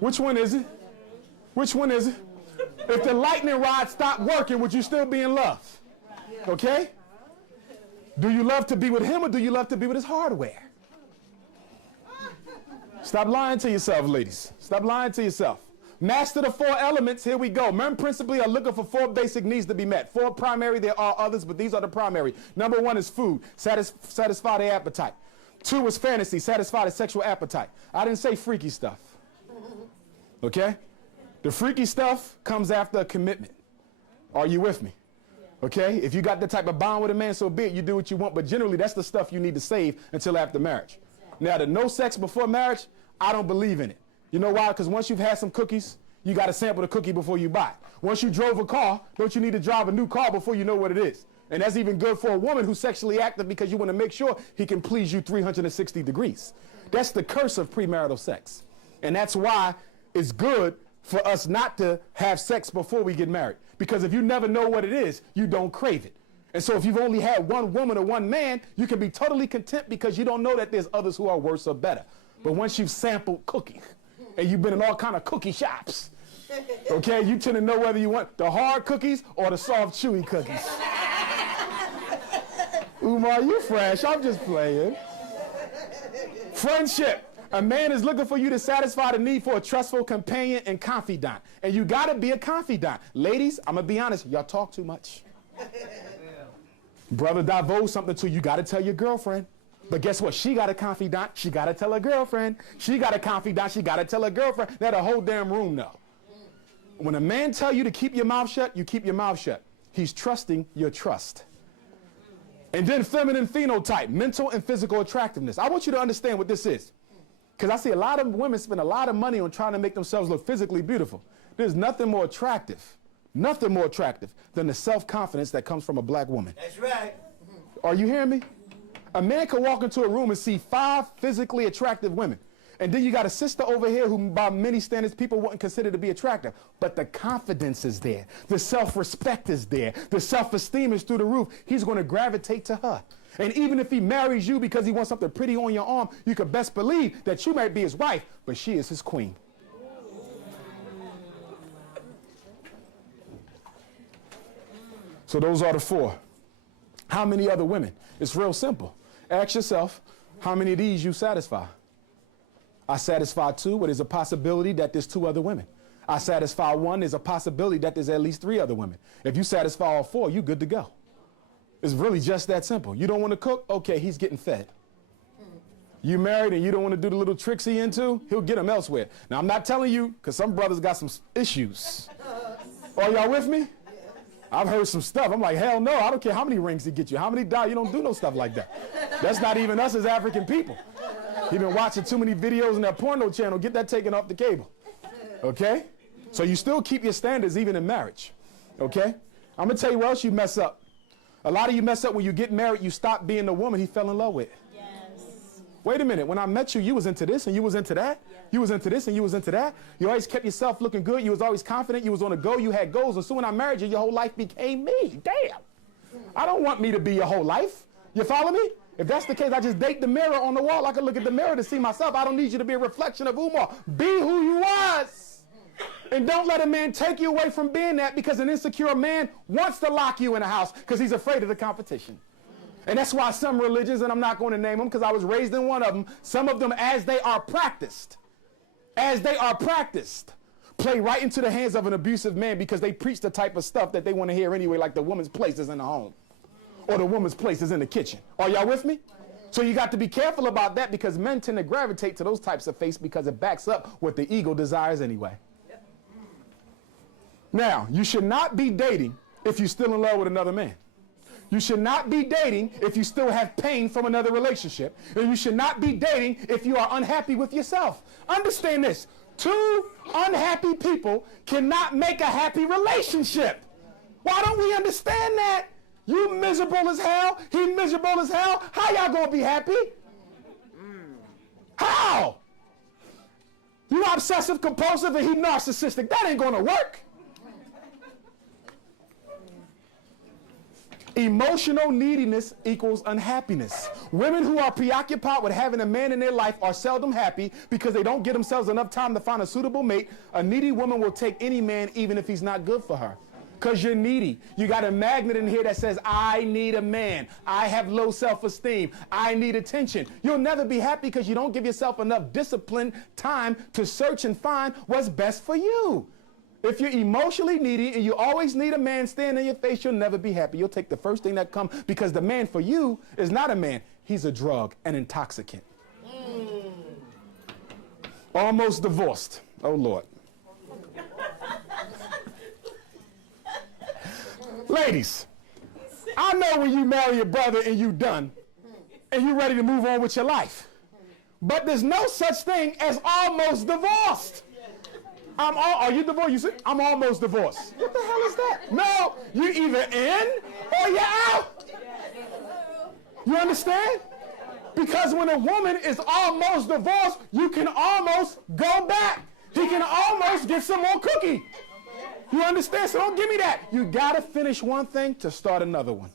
Which one is it? Which one is it? If the lightning rod stopped working, would you still be in love? Okay? Do you love to be with him or do you love to be with his hardware? Stop lying to yourself, ladies. Stop lying to yourself. Master the 4 elements. Here we go. Men principally are looking for 4 basic needs to be met. 4 primary. There are others, but these are the primary. Number 1 is food. Satisfy their appetite. 2 is fantasy. Satisfy the sexual appetite. I didn't say freaky stuff. Okay? The freaky stuff comes after a commitment. Are you with me? Okay? If you got the type of bond with a man, so be it. You do what you want, but generally that's the stuff you need to save until after marriage. Now, the no sex before marriage, I don't believe in it. You know why? Because once you've had some cookies, you got to sample the cookie before you buy it. Once you drove a car, don't you need to drive a new car before you know what it is? And that's even good for a woman who's sexually active because you want to make sure he can please you 360 degrees. That's the curse of premarital sex. And that's why it's good for us not to have sex before we get married. Because if you never know what it is, you don't crave it. And so if you've only had one woman or one man, you can be totally content because you don't know that there's others who are worse or better. But once you've sampled cookie and you've been in all kind of cookie shops, okay, you tend to know whether you want the hard cookies or the soft, chewy cookies. Umar, you fresh. I'm just playing. Friendship. A man is looking for you to satisfy the need for a trustful companion and confidant. And you got to be a confidant. Ladies, I'm going to be honest, y'all talk too much. Brother divulge something to you, got to tell your girlfriend. But guess what? She got a confidant. She got to tell her girlfriend. She got a confidant. She got to tell her girlfriend. That a whole damn room know. When a man tell you to keep your mouth shut, you keep your mouth shut. He's trusting your trust. And then feminine phenotype, mental and physical attractiveness. I want you to understand what this is. Because I see a lot of women spend a lot of money on trying to make themselves look physically beautiful. There's nothing more attractive than the self-confidence that comes from a black woman. That's right. Are you hearing me? A man can walk into a room and see 5 physically attractive women. And then you got a sister over here who by many standards people wouldn't consider to be attractive. But the confidence is there. The self-respect is there. The self-esteem is through the roof. He's going to gravitate to her. And even if he marries you because he wants something pretty on your arm, you can best believe that you might be his wife, but she is his queen. So those are the 4. How many other women? It's real simple. Ask yourself, how many of these you satisfy? I satisfy 2, but there's a possibility that there's 2 other women. I satisfy 1, there's a possibility that there's at least 3 other women. If you satisfy all 4, you're good to go. It's really just that simple. You don't want to cook? Okay, he's getting fed. You married and you don't want to do the little tricks he into? He'll get them elsewhere. Now, I'm not telling you, because some brothers got some issues. Are y'all with me? I've heard some stuff. I'm like, hell no, I don't care how many rings he get you, how many die, you don't do no stuff like that. That's not even us as African people. You've been watching too many videos on that porno channel, get that taken off the cable. Okay? So you still keep your standards even in marriage. Okay? I'm going to tell you what else you mess up. A lot of you mess up when you get married, you stop being the woman he fell in love with. Yes. Wait a minute, when I met you, you was into this and you was into that. Yes. You was into this and you was into that. You always kept yourself looking good. You was always confident. You was on the go. You had goals. And so when I married you, your whole life became me. Damn. I don't want me to be your whole life. You follow me? If that's the case, I just date the mirror on the wall. I can look at the mirror to see myself. I don't need you to be a reflection of Umar. Be who you was. And don't let a man take you away from being that, because an insecure man wants to lock you in a house because he's afraid of the competition. And that's why some religions, and I'm not going to name them because I was raised in one of them, some of them as they are practiced, play right into the hands of an abusive man because they preach the type of stuff that they want to hear anyway, like the woman's place is in the home or the woman's place is in the kitchen. Are y'all with me? So you got to be careful about that, because men tend to gravitate to those types of faiths because it backs up what the ego desires anyway. Now, you should not be dating if you're still in love with another man. You should not be dating if you still have pain from another relationship. And you should not be dating if you are unhappy with yourself. Understand this. 2 unhappy people cannot make a happy relationship. Why don't we understand that? You miserable as hell. He miserable as hell. How y'all gonna be happy? How? You obsessive compulsive and he narcissistic. That ain't gonna work. Emotional neediness equals unhappiness. Women who are preoccupied with having a man in their life are seldom happy because they don't give themselves enough time to find a suitable mate. A needy woman will take any man even if he's not good for her. Because you're needy. You got a magnet in here that says, I need a man. I have low self-esteem. I need attention. You'll never be happy because you don't give yourself enough discipline, time to search and find what's best for you. If you're emotionally needy and you always need a man staring in your face, you'll never be happy. You'll take the first thing that comes, because the man for you is not a man. He's a drug, an intoxicant. Almost divorced. Oh, Lord. Ladies, I know when you marry your brother and you done and you're ready to move on with your life. But there's no such thing as almost divorced. Are you divorced? You say, I'm almost divorced. What the hell is that? No, you're either in or you're out. You understand? Because when a woman is almost divorced, you can almost go back. He can almost get some more cookie. You understand? So don't give me that. You got to finish one thing to start another one.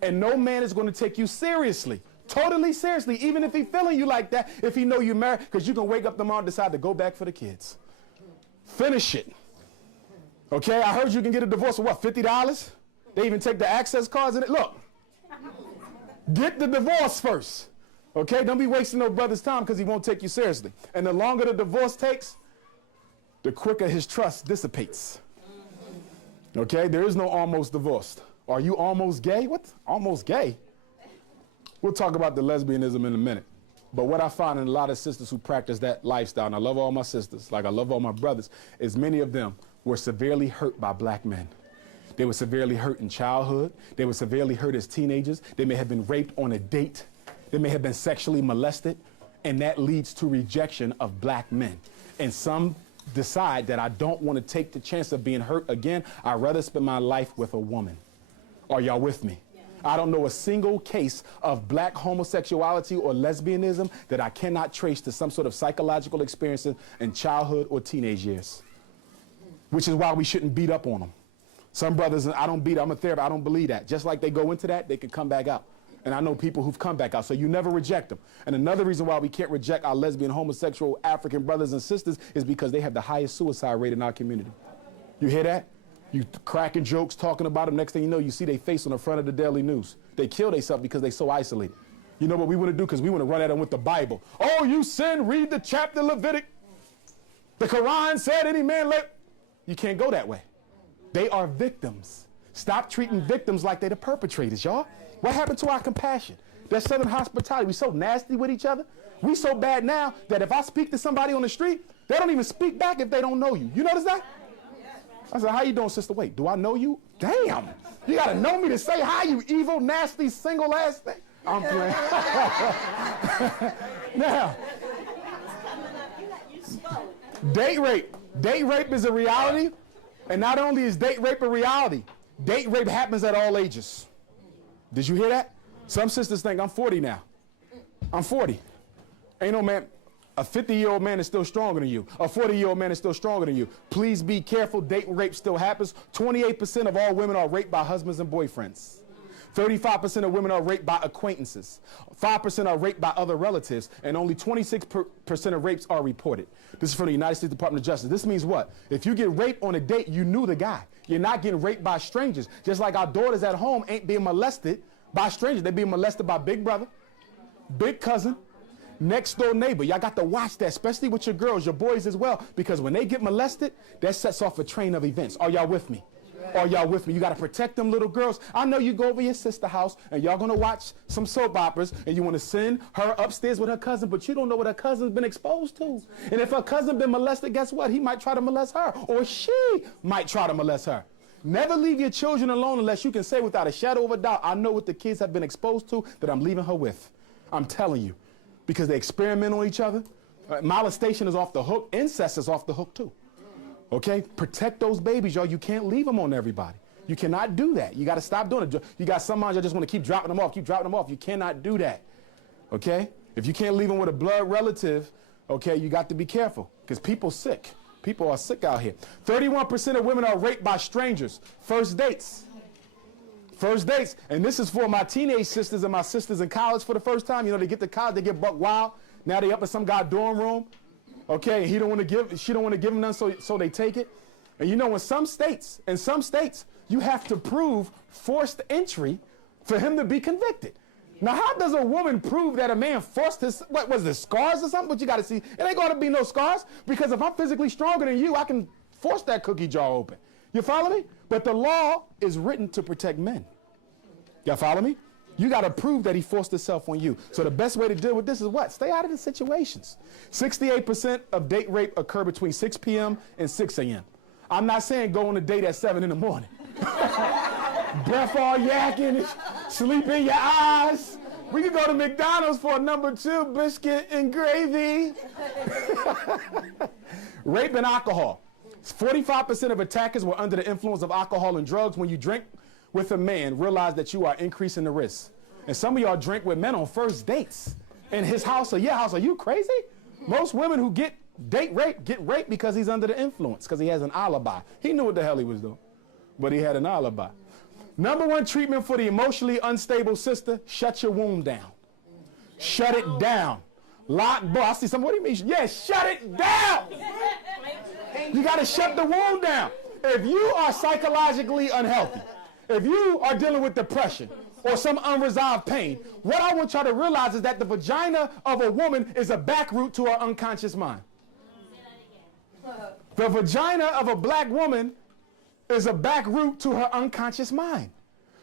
And no man is going to take you seriously. Totally seriously, even if he feeling you like that, if he know you married, because you can wake up tomorrow and decide to go back for the kids. Finish it. Okay, I heard you can get a divorce for what, $50? They even take the access cards in it. Look, get the divorce first. Okay, don't be wasting no brother's time because he won't take you seriously. And the longer the divorce takes, the quicker his trust dissipates. Okay, there is no almost divorced. Are you almost gay? What? Almost gay? We'll talk about the lesbianism in a minute. But what I find in a lot of sisters who practice that lifestyle, and I love all my sisters, like I love all my brothers, is many of them were severely hurt by black men. They were severely hurt in childhood. They were severely hurt as teenagers. They may have been raped on a date. They may have been sexually molested. And that leads to rejection of black men. And some decide that I don't want to take the chance of being hurt again. I'd rather spend my life with a woman. Are y'all with me? I don't know a single case of black homosexuality or lesbianism that I cannot trace to some sort of psychological experience in childhood or teenage years, which is why we shouldn't beat up on them. Some brothers, I don't beat, I'm a therapist, I don't believe that. Just like they go into that, they can come back out. And I know people who've come back out, so you never reject them. And another reason why we can't reject our lesbian, homosexual, African brothers and sisters is because they have the highest suicide rate in our community. You hear that? You cracking jokes, talking about them. Next thing you know, you see their face on the front of the Daily News. They kill themselves because they're so isolated. You know what we want to do? Because we want to run at them with the Bible. Oh, you sin, read the chapter Levitic. The Quran said any man let... You can't go that way. They are victims. Stop treating victims like they're the perpetrators, y'all. What happened to our compassion? That Southern hospitality. We so nasty with each other. We so bad now that if I speak to somebody on the street, they don't even speak back if they don't know you. You notice that? I said, how you doing, sister? Wait, do I know you? Damn. You got to know me to say hi, you evil, nasty, single ass thing. I'm playing. Now, date rape. Date rape is a reality. And not only is date rape a reality, date rape happens at all ages. Did you hear that? Some sisters think I'm 40 now. I'm 40. Ain't no man. A 50-year-old man is still stronger than you. A 40-year-old man is still stronger than you. Please be careful. Date rape still happens. 28% of all women are raped by husbands and boyfriends. 35% of women are raped by acquaintances. 5% are raped by other relatives. And only 26% of rapes are reported. This is from the United States Department of Justice. This means what? If you get raped on a date, you knew the guy. You're not getting raped by strangers. Just like our daughters at home ain't being molested by strangers. They're being molested by big brother, big cousin, next door neighbor. Y'all got to watch that, especially with your girls, your boys as well, because when they get molested, that sets off a train of events. Are y'all with me? Are y'all with me? You got to protect them little girls. I know you go over your sister's house and y'all going to watch some soap operas and you want to send her upstairs with her cousin, but you don't know what her cousin's been exposed to. And if her cousin been molested, guess what? He might try to molest her, or she might try to molest her. Never leave your children alone unless you can say without a shadow of a doubt, I know what the kids have been exposed to that I'm leaving her with. I'm telling you. Because they experiment on each other. Molestation is off the hook. Incest is off the hook too. Okay? Protect those babies, y'all. You can't leave them on everybody. You cannot do that. You got to stop doing it. You got some moms that just want to keep dropping them off, keep dropping them off. You cannot do that. Okay? If you can't leave them with a blood relative, okay, you got to be careful. Because people sick. People are sick out here. 31% of women are raped by strangers. First dates. First dates, and this is for my teenage sisters and my sisters in college for the first time. You know, they get to college, they get buck wild. Now they up in some guy dorm room. Okay, she don't want to give them none, so they take it. And you know, in some states, you have to prove forced entry for him to be convicted. Now, how does a woman prove that a man forced his, what was this, scars or something? But you got to see, it ain't going to be no scars, because if I'm physically stronger than you, I can force that cookie jar open. You follow me? But the law is written to protect men. Y'all follow me? You got to prove that he forced himself on you. So the best way to deal with this is what? Stay out of the situations. 68% of date rape occur between 6 p.m. and 6 a.m. I'm not saying go on a date at 7 in the morning. Breath all yakking, sleep in your eyes. We could go to McDonald's for a number 2 biscuit and gravy. Rape and alcohol. 45% of attackers were under the influence of alcohol and drugs. When you drink with a man, realize that you are increasing the risk. And some of y'all drink with men on first dates in his house or your house. Are you crazy? Most women who get raped because he's under the influence, because he has an alibi. He knew what the hell he was doing, but he had an alibi. Number one treatment for the emotionally unstable sister: shut your womb down. Shut it down. Lock, boy, I see some, what do you mean? Yeah, shut it down. You got to shut the womb down. If you are psychologically unhealthy, if you are dealing with depression or some unresolved pain, what I want y'all to realize is that the vagina of a woman is a back route to her unconscious mind. The vagina of a black woman is a back route to her unconscious mind.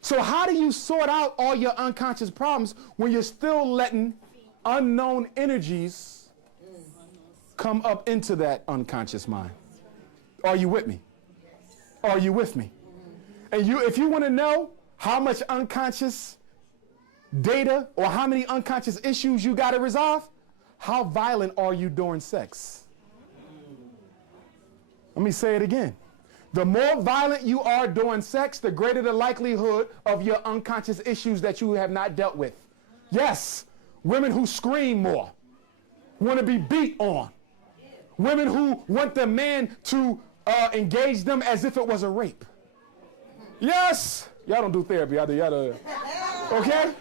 So how do you sort out all your unconscious problems when you're still letting unknown energies come up into that unconscious mind? Are you with me? Are you with me? And if you want to know how much unconscious data or how many unconscious issues you got to resolve, how violent are you during sex? Let me say it again. The more violent you are during sex, the greater the likelihood of your unconscious issues that you have not dealt with. Yes, women who scream more, want to be beat on. Women who want the man to engage them as if it was a rape. Yes, y'all don't do therapy, y'all do. Okay?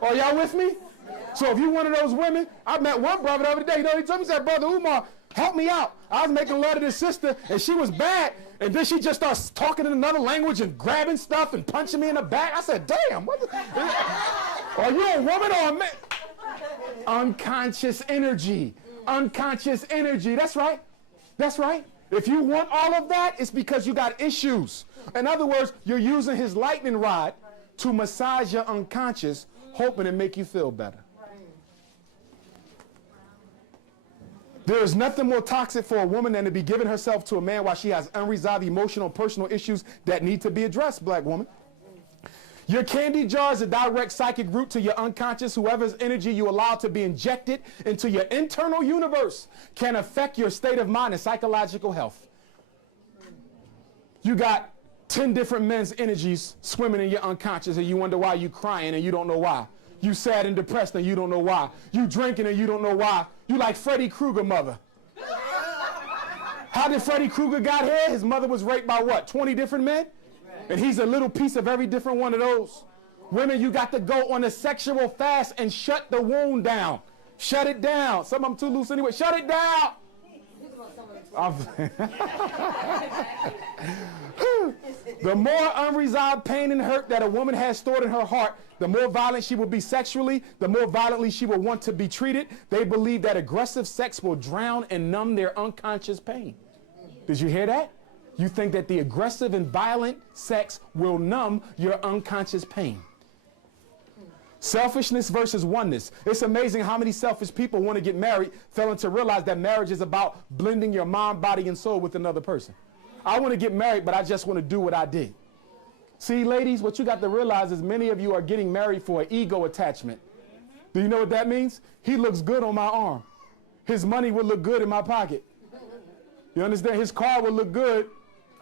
Are y'all with me? So if you're one of those women, I met one brother the other day, he told me, he said, Brother Umar, help me out. I was making love to this sister, and she was bad, and then she just starts talking in another language and grabbing stuff and punching me in the back. I said, damn, are you a woman or a man? Unconscious energy. Unconscious energy. That's right. That's right. If you want all of that, it's because you got issues. In other words, you're using his lightning rod to massage your unconscious, hoping to make you feel better. There is nothing more toxic for a woman than to be giving herself to a man while she has unresolved emotional, personal issues that need to be addressed, black woman. Your candy jar is a direct psychic route to your unconscious. Whoever's energy you allow to be injected into your internal universe can affect your state of mind and psychological health. You got 10 different men's energies swimming in your unconscious, and you wonder why you crying and you don't know why. You sad and depressed and you don't know why. You drinking and you don't know why. You like Freddy Krueger mother. How did Freddy Krueger got here? His mother was raped by what, 20 different men? And he's a little piece of every different one of those. Women, you got to go on a sexual fast and shut the wound down. Shut it down. Some of them too loose anyway. Shut it down. The more unresolved pain and hurt that a woman has stored in her heart, the more violent she will be sexually, the more violently she will want to be treated. They believe that aggressive sex will drown and numb their unconscious pain. Did you hear that? You think that the aggressive and violent sex will numb your unconscious pain. Selfishness versus oneness. It's amazing how many selfish people want to get married, failing to realize that marriage is about blending your mind, body, and soul with another person. I want to get married, but I just want to do what I did. See, ladies, what you got to realize is many of you are getting married for an ego attachment. Do you know what that means? He looks good on my arm. His money would look good in my pocket. You understand? His car would look good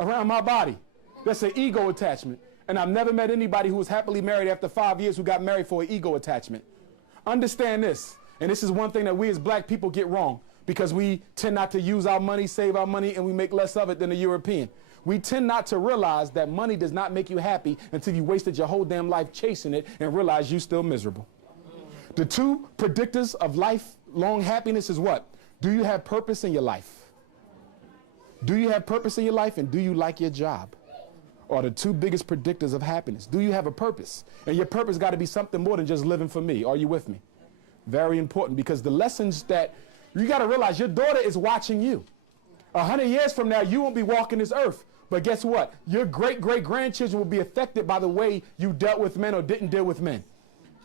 around my body. That's an ego attachment. And I've never met anybody who was happily married after 5 years who got married for an ego attachment. Understand this, and this is one thing that we as black people get wrong, because we tend not to use our money, save our money, and we make less of it than a European. We tend not to realize that money does not make you happy until you wasted your whole damn life chasing it and realize you're still miserable. The two predictors of lifelong happiness is what? Do you have purpose in your life? Do you have purpose in your life, and do you like your job? Are the two biggest predictors of happiness. Do you have a purpose? And your purpose got to be something more than just living for me. Are you with me? Very important, because the lessons that you got to realize, your daughter is watching you. 100 years from now, you won't be walking this earth. But guess what? Your great-great-grandchildren will be affected by the way you dealt with men or didn't deal with men.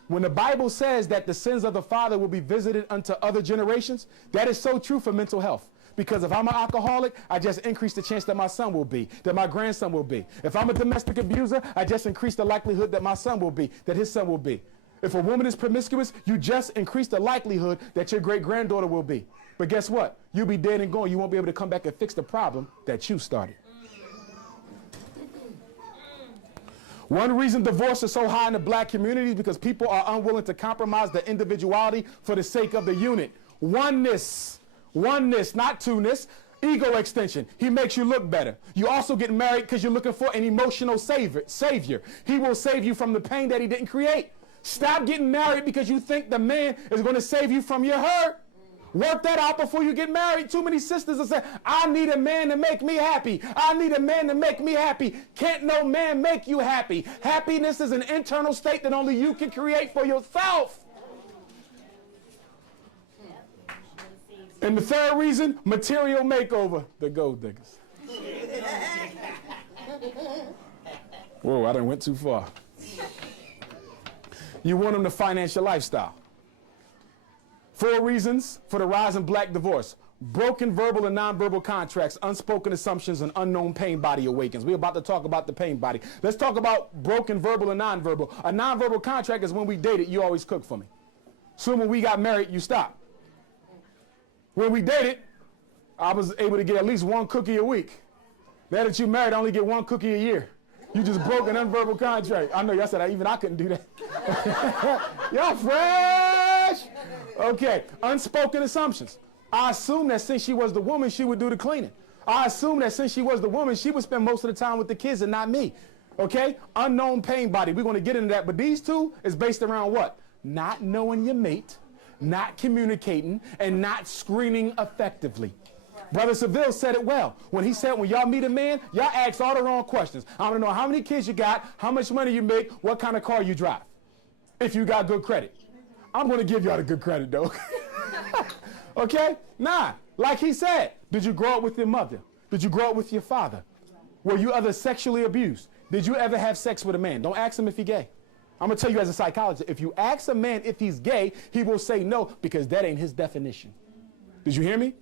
When the Bible says that the sins of the father will be visited unto other generations, that is so true for mental health. Because if I'm an alcoholic, I just increase the chance that my son will be, that my grandson will be. If I'm a domestic abuser, I just increase the likelihood that my son will be, that his son will be. If a woman is promiscuous, you just increase the likelihood that your great-granddaughter will be. But guess what? You'll be dead and gone. You won't be able to come back and fix the problem that you started. One reason divorce is so high in the black community is because people are unwilling to compromise their individuality for the sake of the unit. Oneness, not two-ness. Ego extension. He makes you look better. You also get married because you're looking for an emotional savior. He will save you from the pain that he didn't create. Stop getting married because you think the man is going to save you from your hurt. Work that out before you get married. Too many sisters will say, I need a man to make me happy. I need a man to make me happy. Can't no man make you happy. Happiness is an internal state that only you can create for yourself. And the third reason, material makeover, the gold diggers. Whoa, I done went too far. You want them to finance your lifestyle. 4 reasons for the rise in black divorce. Broken verbal and nonverbal contracts, unspoken assumptions, and unknown pain body awakens. We're about to talk about the pain body. Let's talk about broken verbal and nonverbal. A nonverbal contract is when we dated, you always cook for me. Soon when we got married, you stopped. When we dated, I was able to get at least 1 cookie a week. Now that you married, I only get 1 cookie a year. You just broke an unverbal contract. I know y'all said I couldn't do that. Y'all fresh. Okay, unspoken assumptions. I assume that since she was the woman, she would do the cleaning. I assume that since she was the woman, she would spend most of the time with the kids and not me. Okay, unknown pain body. We're going to get into that. But these 2 is based around what? Not knowing your mate, not communicating, and not screening effectively. Brother Seville said it well. When he said, when y'all meet a man, y'all ask all the wrong questions. I want to know how many kids you got, how much money you make, what kind of car you drive. If you got good credit. I'm going to give y'all the good credit, though. Okay? Nah. Like he said, did you grow up with your mother? Did you grow up with your father? Were you ever sexually abused? Did you ever have sex with a man? Don't ask him if he's gay. I'm going to tell you as a psychologist, if you ask a man if he's gay, he will say no because that ain't his definition. Did you hear me?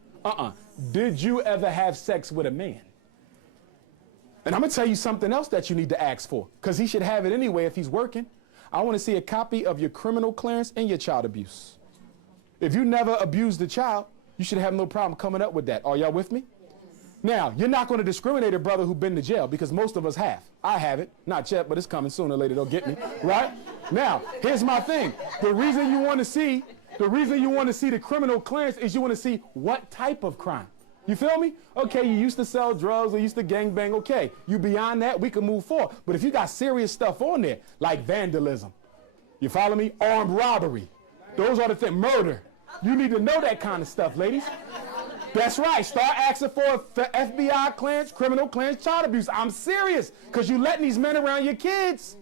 Did you ever have sex with a man? And I'm going to tell you something else that you need to ask for because he should have it anyway if he's working. I want to see a copy of your criminal clearance and your child abuse. If you never abused a child, you should have no problem coming up with that. Are y'all with me? Now, you're not going to discriminate a brother who's been to jail because most of us have. I haven't. Not yet, but it's coming sooner or later. They'll get me. Right? Now, here's my thing. The reason you want to see the criminal clearance is you want to see what type of crime. You feel me? Okay, you used to sell drugs or used to gangbang. Okay, you beyond that, we can move forward. But if you got serious stuff on there, like vandalism, you follow me? Armed robbery. Those are the things. Murder. You need to know that kind of stuff, ladies. That's right. Start asking for FBI clearance, criminal clearance, child abuse. I'm serious, because you letting these men around your kids.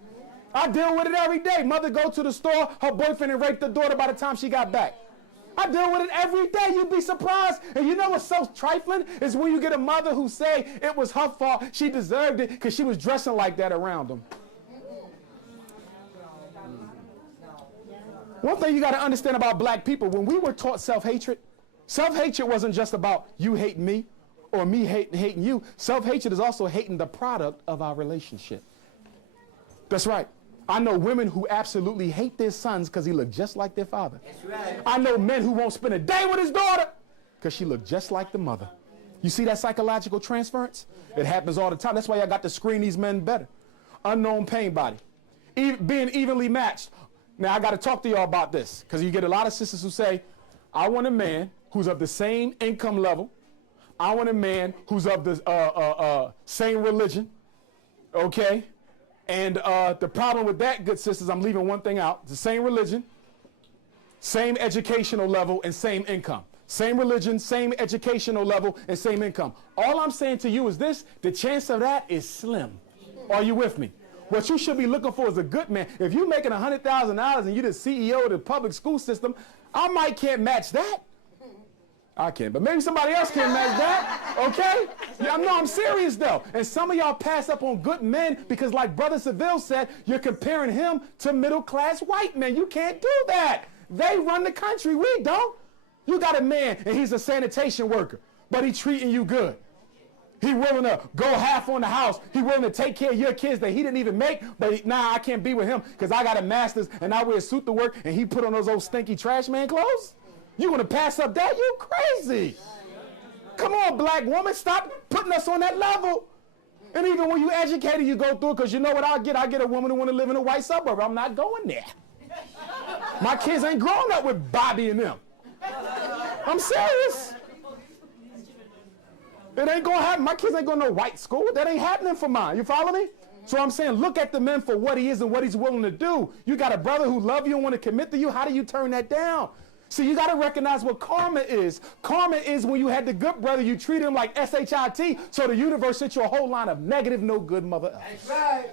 I deal with it every day. Mother go to the store, her boyfriend and raped the daughter by the time she got back. I deal with it every day. You'd be surprised. And you know what's so trifling is when you get a mother who say it was her fault, she deserved it because she was dressing like that around them. One thing you got to understand about black people, when we were taught self-hatred wasn't just about you hating me or me hating you. Self-hatred is also hating the product of our relationship. That's right. I know women who absolutely hate their sons because he looked just like their father. That's right. I know men who won't spend a day with his daughter because she looked just like the mother. You see that psychological transference? It happens all the time. That's why I got to screen these men better. Unknown pain body. Being evenly matched. Now, I got to talk to y'all about this because you get a lot of sisters who say, I want a man who's of the same income level. I want a man who's of the same religion. Okay? And the problem with that, good sisters, I'm leaving one thing out. It's the same religion, same educational level, and same income. Same religion, same educational level, and same income. All I'm saying to you is this, the chance of that is slim. Are you with me? What you should be looking for is a good man. If you're making $100,000 and you're the CEO of the public school system, I might can't match that. I can't, but maybe somebody else can match that, okay? Yeah, no, I'm serious, though. And some of y'all pass up on good men because, like Brother Seville said, you're comparing him to middle-class white men. You can't do that. They run the country. We don't. You got a man, and he's a sanitation worker, but he's treating you good. He willing to go half on the house. He willing to take care of your kids that he didn't even make. But I can't be with him because I got a master's and I wear a suit to work and he put on those old stinky trash man clothes. You want to pass up that? You crazy. Come on, black woman. Stop putting us on that level. And even when you educated, you go through it because you know what I get? I get a woman who want to live in a white suburb. I'm not going there. My kids ain't grown up with Bobby and them. I'm serious. It ain't gonna happen. My kids ain't going to no white school. That ain't happening for mine. You follow me? So I'm saying, look at the man for what he is and what he's willing to do. You got a brother who loves you and want to commit to you. How do you turn that down? See, you got to recognize what karma is. Karma is when you had the good brother, you treated him like SHIT, so the universe sent you a whole line of negative, no good mother else. That's right.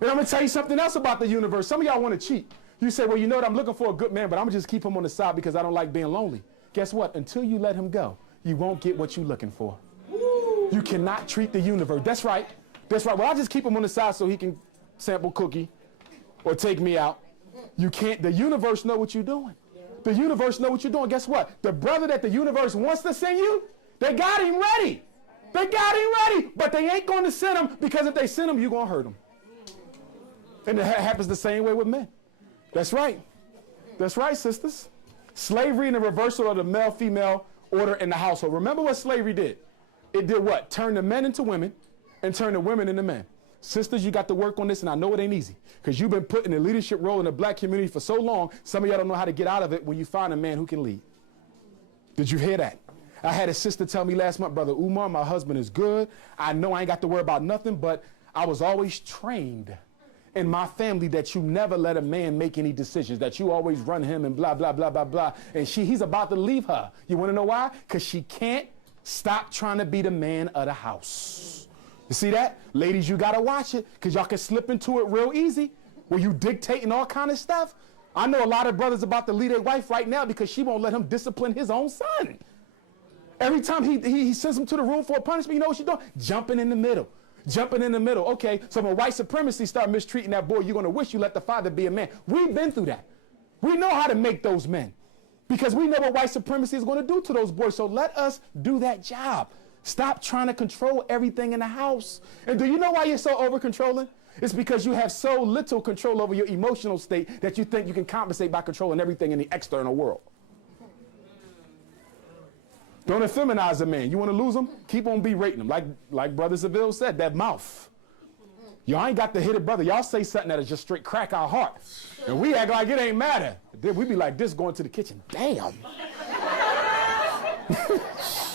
And I'm going to tell you something else about the universe. Some of y'all want to cheat. You say, well, you know what? I'm looking for a good man, but I'm going to just keep him on the side because I don't like being lonely. Guess what? Until you let him go, you won't get what you're looking for. Woo. You cannot treat the universe. That's right. That's right. Well, I'll just keep him on the side so he can sample cookie or take me out. You can't. The universe know what you're doing. The universe know what you're doing. Guess what? The brother that the universe wants to send you, they got him ready. They got him ready. But they ain't going to send him because if they send him, you're going to hurt him. And it happens the same way with men. That's right. That's right, sisters. Slavery and the reversal of the male-female order in the household. Remember what slavery did? It did what? Turn the men into women and turn the women into men. Sisters, you got to work on this, and I know it ain't easy because you've been put in a leadership role in the black community for so long, some of y'all don't know how to get out of it when you find a man who can lead. Did you hear that? I had a sister tell me last month, Brother Umar, my husband is good. I know I ain't got to worry about nothing, but I was always trained in my family that you never let a man make any decisions, that you always run him and blah, blah, blah, blah, blah. And he's about to leave her. You want to know why? Because she can't stop trying to be the man of the house. You see that? Ladies, you got to watch it because y'all can slip into it real easy where you dictating all kind of stuff. I know a lot of brothers about to leave their wife right now because she won't let him discipline his own son. Every time he sends him to the room for a punishment, you know what she's doing? Jumping in the middle. Jumping in the middle. Okay, so when white supremacy start mistreating that boy, you're going to wish you let the father be a man. We've been through that. We know how to make those men because we know what white supremacy is going to do to those boys. So let us do that job. Stop trying to control everything in the house. And do you know why you're so over-controlling? It's because you have so little control over your emotional state that you think you can compensate by controlling everything in the external world. Don't effeminize a man. You want to lose him? Keep on berating him. Like Brother Seville said, that mouth. Y'all ain't got to hit it, brother. Y'all say something that'll just straight crack our heart. And we act like it ain't matter. Then we be like this going to the kitchen. Damn.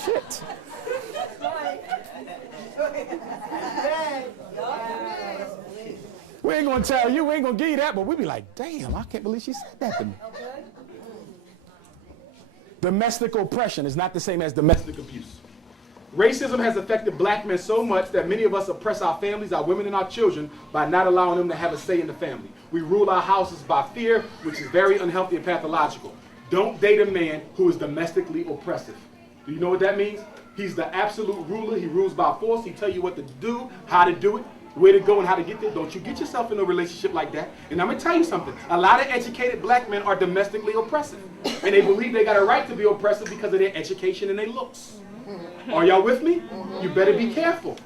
Shit. We ain't going to tell you. We ain't going to give you that. But we be like, damn, I can't believe she said that to me. Domestic oppression is not the same as domestic abuse. Racism has affected black men so much that many of us oppress our families, our women, and our children by not allowing them to have a say in the family. We rule our houses by fear, which is very unhealthy and pathological. Don't date a man who is domestically oppressive. Do you know what that means? He's the absolute ruler. He rules by force. He tells you what to do, how to do it, where to go and how to get there. Don't you get yourself in a relationship like that. And I'm going to tell you something. A lot of educated black men are domestically oppressive. And they believe they got a right to be oppressive because of their education and their looks. Are y'all with me? You better be careful.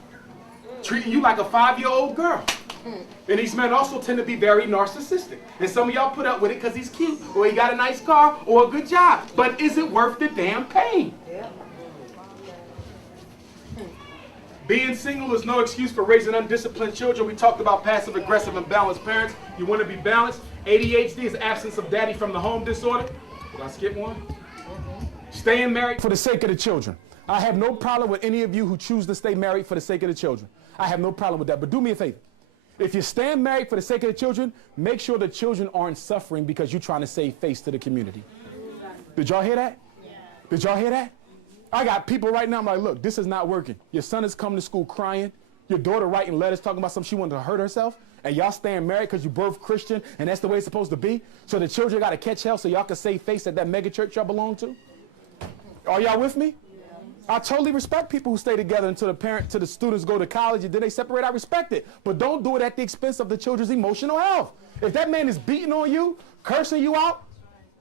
Treating you like a 5-year-old girl. And these men also tend to be very narcissistic. And some of y'all put up with it because he's cute or he got a nice car or a good job. But is it worth the damn pain? Being single is no excuse for raising undisciplined children. We talked about passive aggressive and balanced parents. You want to be balanced. ADHD is absence of daddy from the home disorder. Did I skip one? Staying married for the sake of the children. I have no problem with any of you who choose to stay married for the sake of the children. I have no problem with that. But do me a favor. If you're staying married for the sake of the children, make sure the children aren't suffering because you're trying to save face to the community. Did y'all hear that? Did y'all hear that? I got people right now, I'm like, look, this is not working. Your son is coming to school crying. Your daughter writing letters talking about something she wanted to hurt herself. And y'all staying married because you both Christian and that's the way it's supposed to be. So the children got to catch hell so y'all can save face at that mega church y'all belong to. Are y'all with me? I totally respect people who stay together until the students go to college and then they separate. I respect it. But don't do it at the expense of the children's emotional health. If that man is beating on you, cursing you out,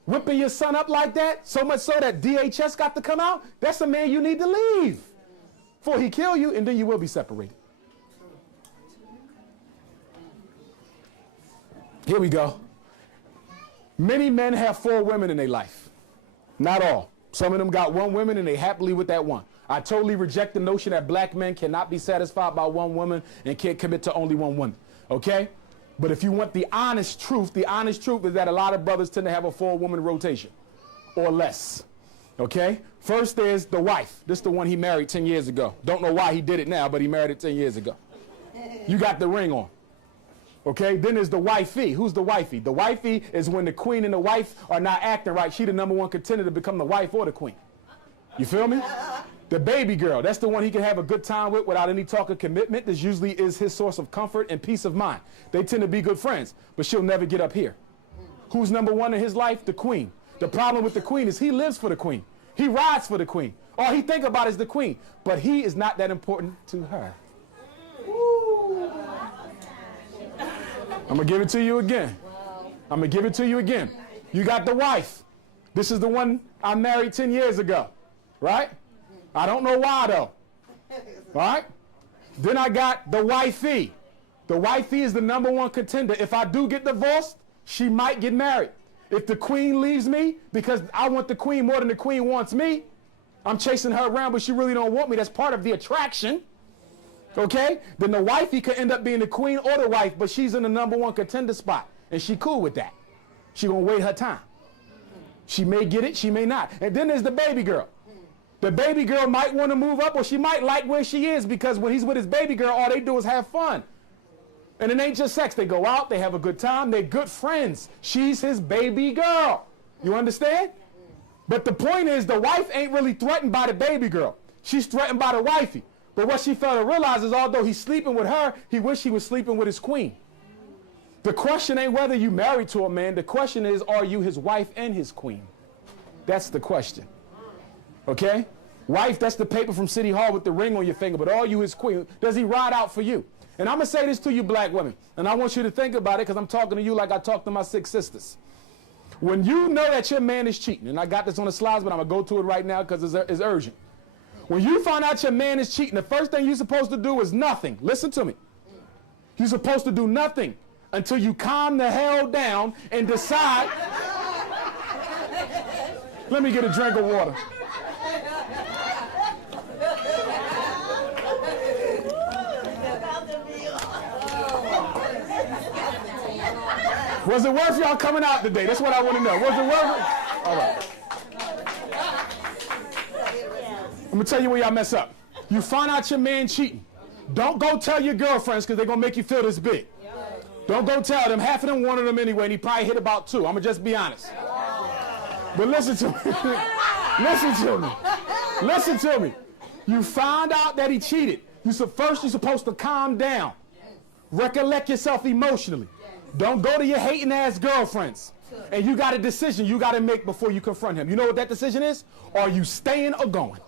whipping your son up like that, so much so that DHS got to come out, that's a man you need to leave. before he kill you, and then you will be separated. Here we go. Many men have 4 women in their life. Not all. Some of them got 1 woman and they happily with that one. I totally reject the notion that black men cannot be satisfied by 1 woman and can't commit to only 1 woman. Okay? But if you want the honest truth is that a lot of brothers tend to have a 4-woman rotation or less. Okay? First there's the wife. This is the one he married 10 years ago. Don't know why he did it now, but he married it 10 years ago. You got the ring on. Okay, then there's the wifey. Who's the wifey? The wifey is when the queen and the wife are not acting right. She the #1 contender to become the wife or the queen. You feel me? The baby girl, that's the one he can have a good time with without any talk of commitment. This usually is his source of comfort and peace of mind. They tend to be good friends, but she'll never get up here. Who's #1 in his life? The queen. The problem with the queen is he lives for the queen. He rides for the queen. All he think about is the queen, but he is not that important to her. I'm going to give it to you again. I'm going to give it to you again. You got the wife. This is the one I married 10 years ago, right? I don't know why, though. All right? Then I got the wifey. The wifey is the #1 contender. If I do get divorced, she might get married. If the queen leaves me because I want the queen more than the queen wants me, I'm chasing her around, but she really don't want me. That's part of the attraction. Okay? Then the wifey could end up being the queen or the wife, but she's in the #1 contender spot, and she cool with that. She gonna wait her time. She may get it, she may not. And then there's the baby girl. The baby girl might want to move up, or she might like where she is, because when he's with his baby girl, all they do is have fun. And it ain't just sex. They go out, they have a good time, they're good friends. She's his baby girl. You understand? But the point is, the wife ain't really threatened by the baby girl. She's threatened by the wifey. But what she failed to realize is, although he's sleeping with her, he wished he was sleeping with his queen. The question ain't whether you married to a man. The question is, are you his wife and his queen? That's the question. Okay? Wife, that's the paper from City Hall with the ring on your finger, but are you his queen? Does he ride out for you? And I'm going to say this to you black women, and I want you to think about it, because I'm talking to you like I talk to my 6 sisters. When you know that your man is cheating, and I got this on the slides, but I'm going to go to it right now because it's urgent. When you find out your man is cheating, the first thing you're supposed to do is nothing. Listen to me. You're supposed to do nothing until you calm the hell down and decide. Let me get a drink of water. Was it worth y'all coming out today? That's what I want to know. Was it worth it? All right. I'm going to tell you where y'all mess up. You find out your man cheating. Don't go tell your girlfriends, because they're going to make you feel this big. Don't go tell them. Half of them wanted them anyway, and he probably hit about 2. I'm going to just be honest. But listen to me. Listen to me. Listen to me. You found out that he cheated. First, you're supposed to calm down. Recollect yourself emotionally. Don't go to your hating ass girlfriends. And you got a decision you got to make before you confront him. You know what that decision is? Are you staying or going?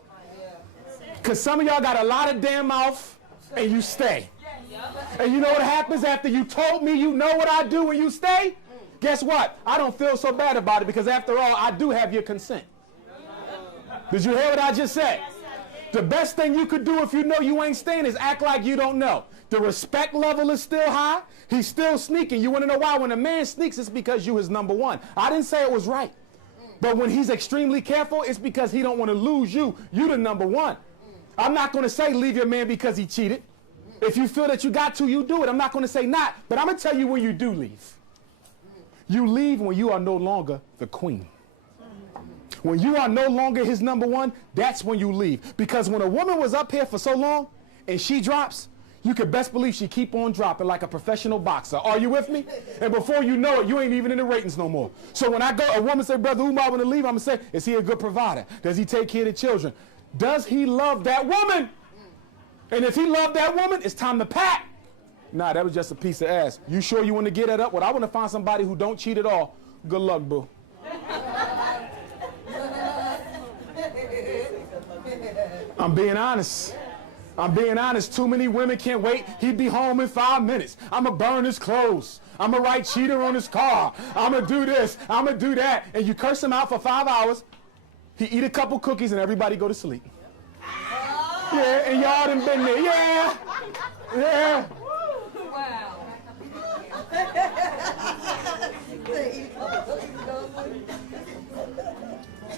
Because some of y'all got a lot of damn mouth and you stay. And you know what happens after you told me you know what I do when you stay? Guess what? I don't feel so bad about it, because after all, I do have your consent. Did you hear what I just said? The best thing you could do if you know you ain't staying is act like you don't know. The respect level is still high. He's still sneaking. You want to know why? When a man sneaks, it's because you his #1. I didn't say it was right. But when he's extremely careful, it's because he don't want to lose you. You the #1. I'm not going to say leave your man because he cheated. If you feel that you got to, you do it. I'm not going to say not. But I'm going to tell you when you do leave. You leave when you are no longer the queen. When you are no longer his #1, that's when you leave. Because when a woman was up here for so long and she drops, you can best believe she keep on dropping like a professional boxer. Are you with me? And before you know it, you ain't even in the ratings no more. So when a woman say, Brother Umar, want to leave, I'm going to say, is he a good provider? Does he take care of the children? Does he love that woman? And if he loved that woman, it's time to pack. Nah, that was just a piece of ass. You sure you want to get that up? Well, I want to find somebody who don't cheat at all. Good luck, boo. I'm being honest. I'm being honest. Too many women can't wait. He'd be home in 5 minutes. I'm going to burn his clothes. I'm going to write cheater on his car. I'm going to do this. I'm going to do that. And you curse him out for 5 hours. He eat a couple cookies and everybody go to sleep. Yeah, and y'all done been there. Yeah. Yeah. Wow.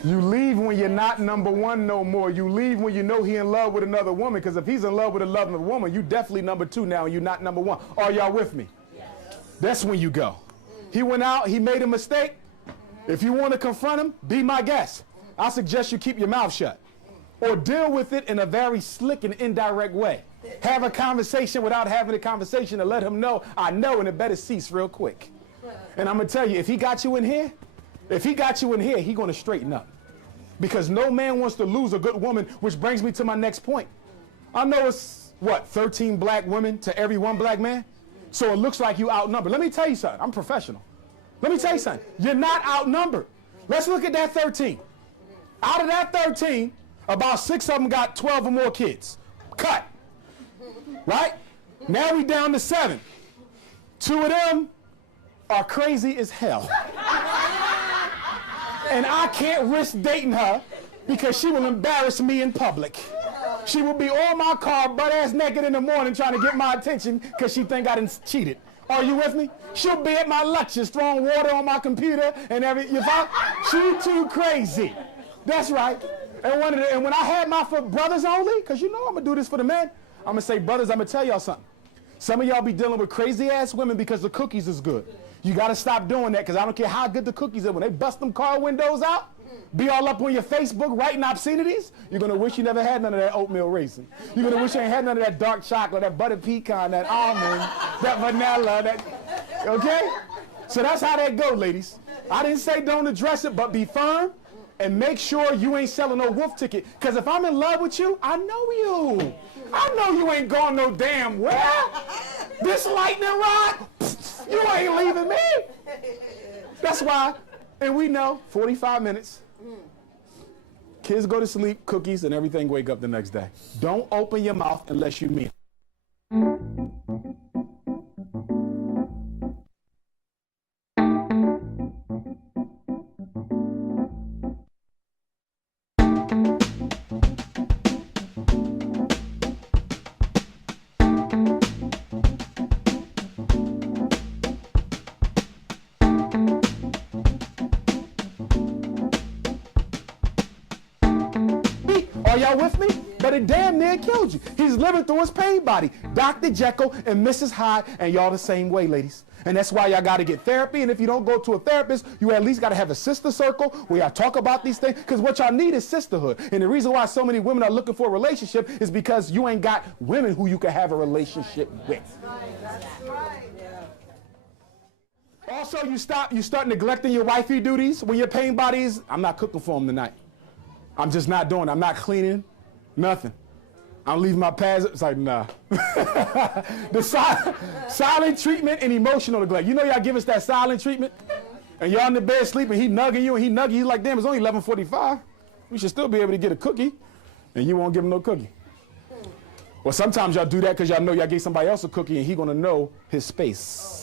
You leave when you're not number one no more. You leave when you know he in love with another woman, because if he's in love with another woman, you definitely number two now and you're not number one. Are y'all with me? Yes. That's when you go. He went out, he made a mistake. If you want to confront him, be my guest. I suggest you keep your mouth shut or deal with it in a very slick and indirect way. Have a conversation without having a conversation and let him know, I know, and it better cease real quick. And I'm going to tell you, if he got you in here, he's going to straighten up. Because no man wants to lose a good woman, which brings me to my next point. I know it's, 13 black women to every one black man? So it looks like you outnumbered. Let me tell you something. I'm professional. Let me tell you something. You're not outnumbered. Let's look at that 13. Out of that 13, about 6 of them got 12 or more kids. Cut. Right? Now we down to 7. 2 of them are crazy as hell. And I can't risk dating her because she will embarrass me in public. She will be on my car butt-ass naked in the morning trying to get my attention because she think I done cheated. Are you with me? She'll be at my lectures throwing water on my computer and everything. She too crazy. That's right. And when I had my for brothers only, because you know I'm going to do this for the men, I'm going to say, brothers, I'm going to tell y'all something. Some of y'all be dealing with crazy-ass women because the cookies is good. You got to stop doing that, because I don't care how good the cookies are. When they bust them car windows out, be all up on your Facebook writing obscenities, you're going to wish you never had none of that oatmeal raisin. You're going to wish you ain't had none of that dark chocolate, that butter pecan, that almond, that vanilla, okay? So that's how that go, ladies. I didn't say don't address it, but be firm and make sure you ain't selling no wolf ticket. Because if I'm in love with you, I know you. I know you ain't going no damn where. This lightning rod, you ain't leaving me. That's why, and we know, 45 minutes. Kids go to sleep, cookies, and everything wake up the next day. Don't open your mouth unless you mean it. Are y'all with me? But it damn near killed you. He's living through his pain body. Dr. Jekyll and Mrs. Hyde, and y'all the same way, ladies. And that's why y'all got to get therapy. And if you don't go to a therapist, you at least got to have a sister circle where y'all talk about these things. Because what y'all need is sisterhood. And the reason why so many women are looking for a relationship is because you ain't got women who you can have a relationship with. That's right. Also, you start neglecting your wifey duties when your pain bodies. I'm not cooking for them tonight. I'm just not doing it. I'm not cleaning, nothing. I'm leaving my pads. It's like, nah. The silent treatment and emotional neglect. You know y'all give us that silent treatment? And y'all in the bed sleeping, he nugging you, and he nugging you like, damn, it's only 11:45. We should still be able to get a cookie, and you won't give him no cookie. Well, sometimes y'all do that because y'all know y'all gave somebody else a cookie, and he gonna know his space.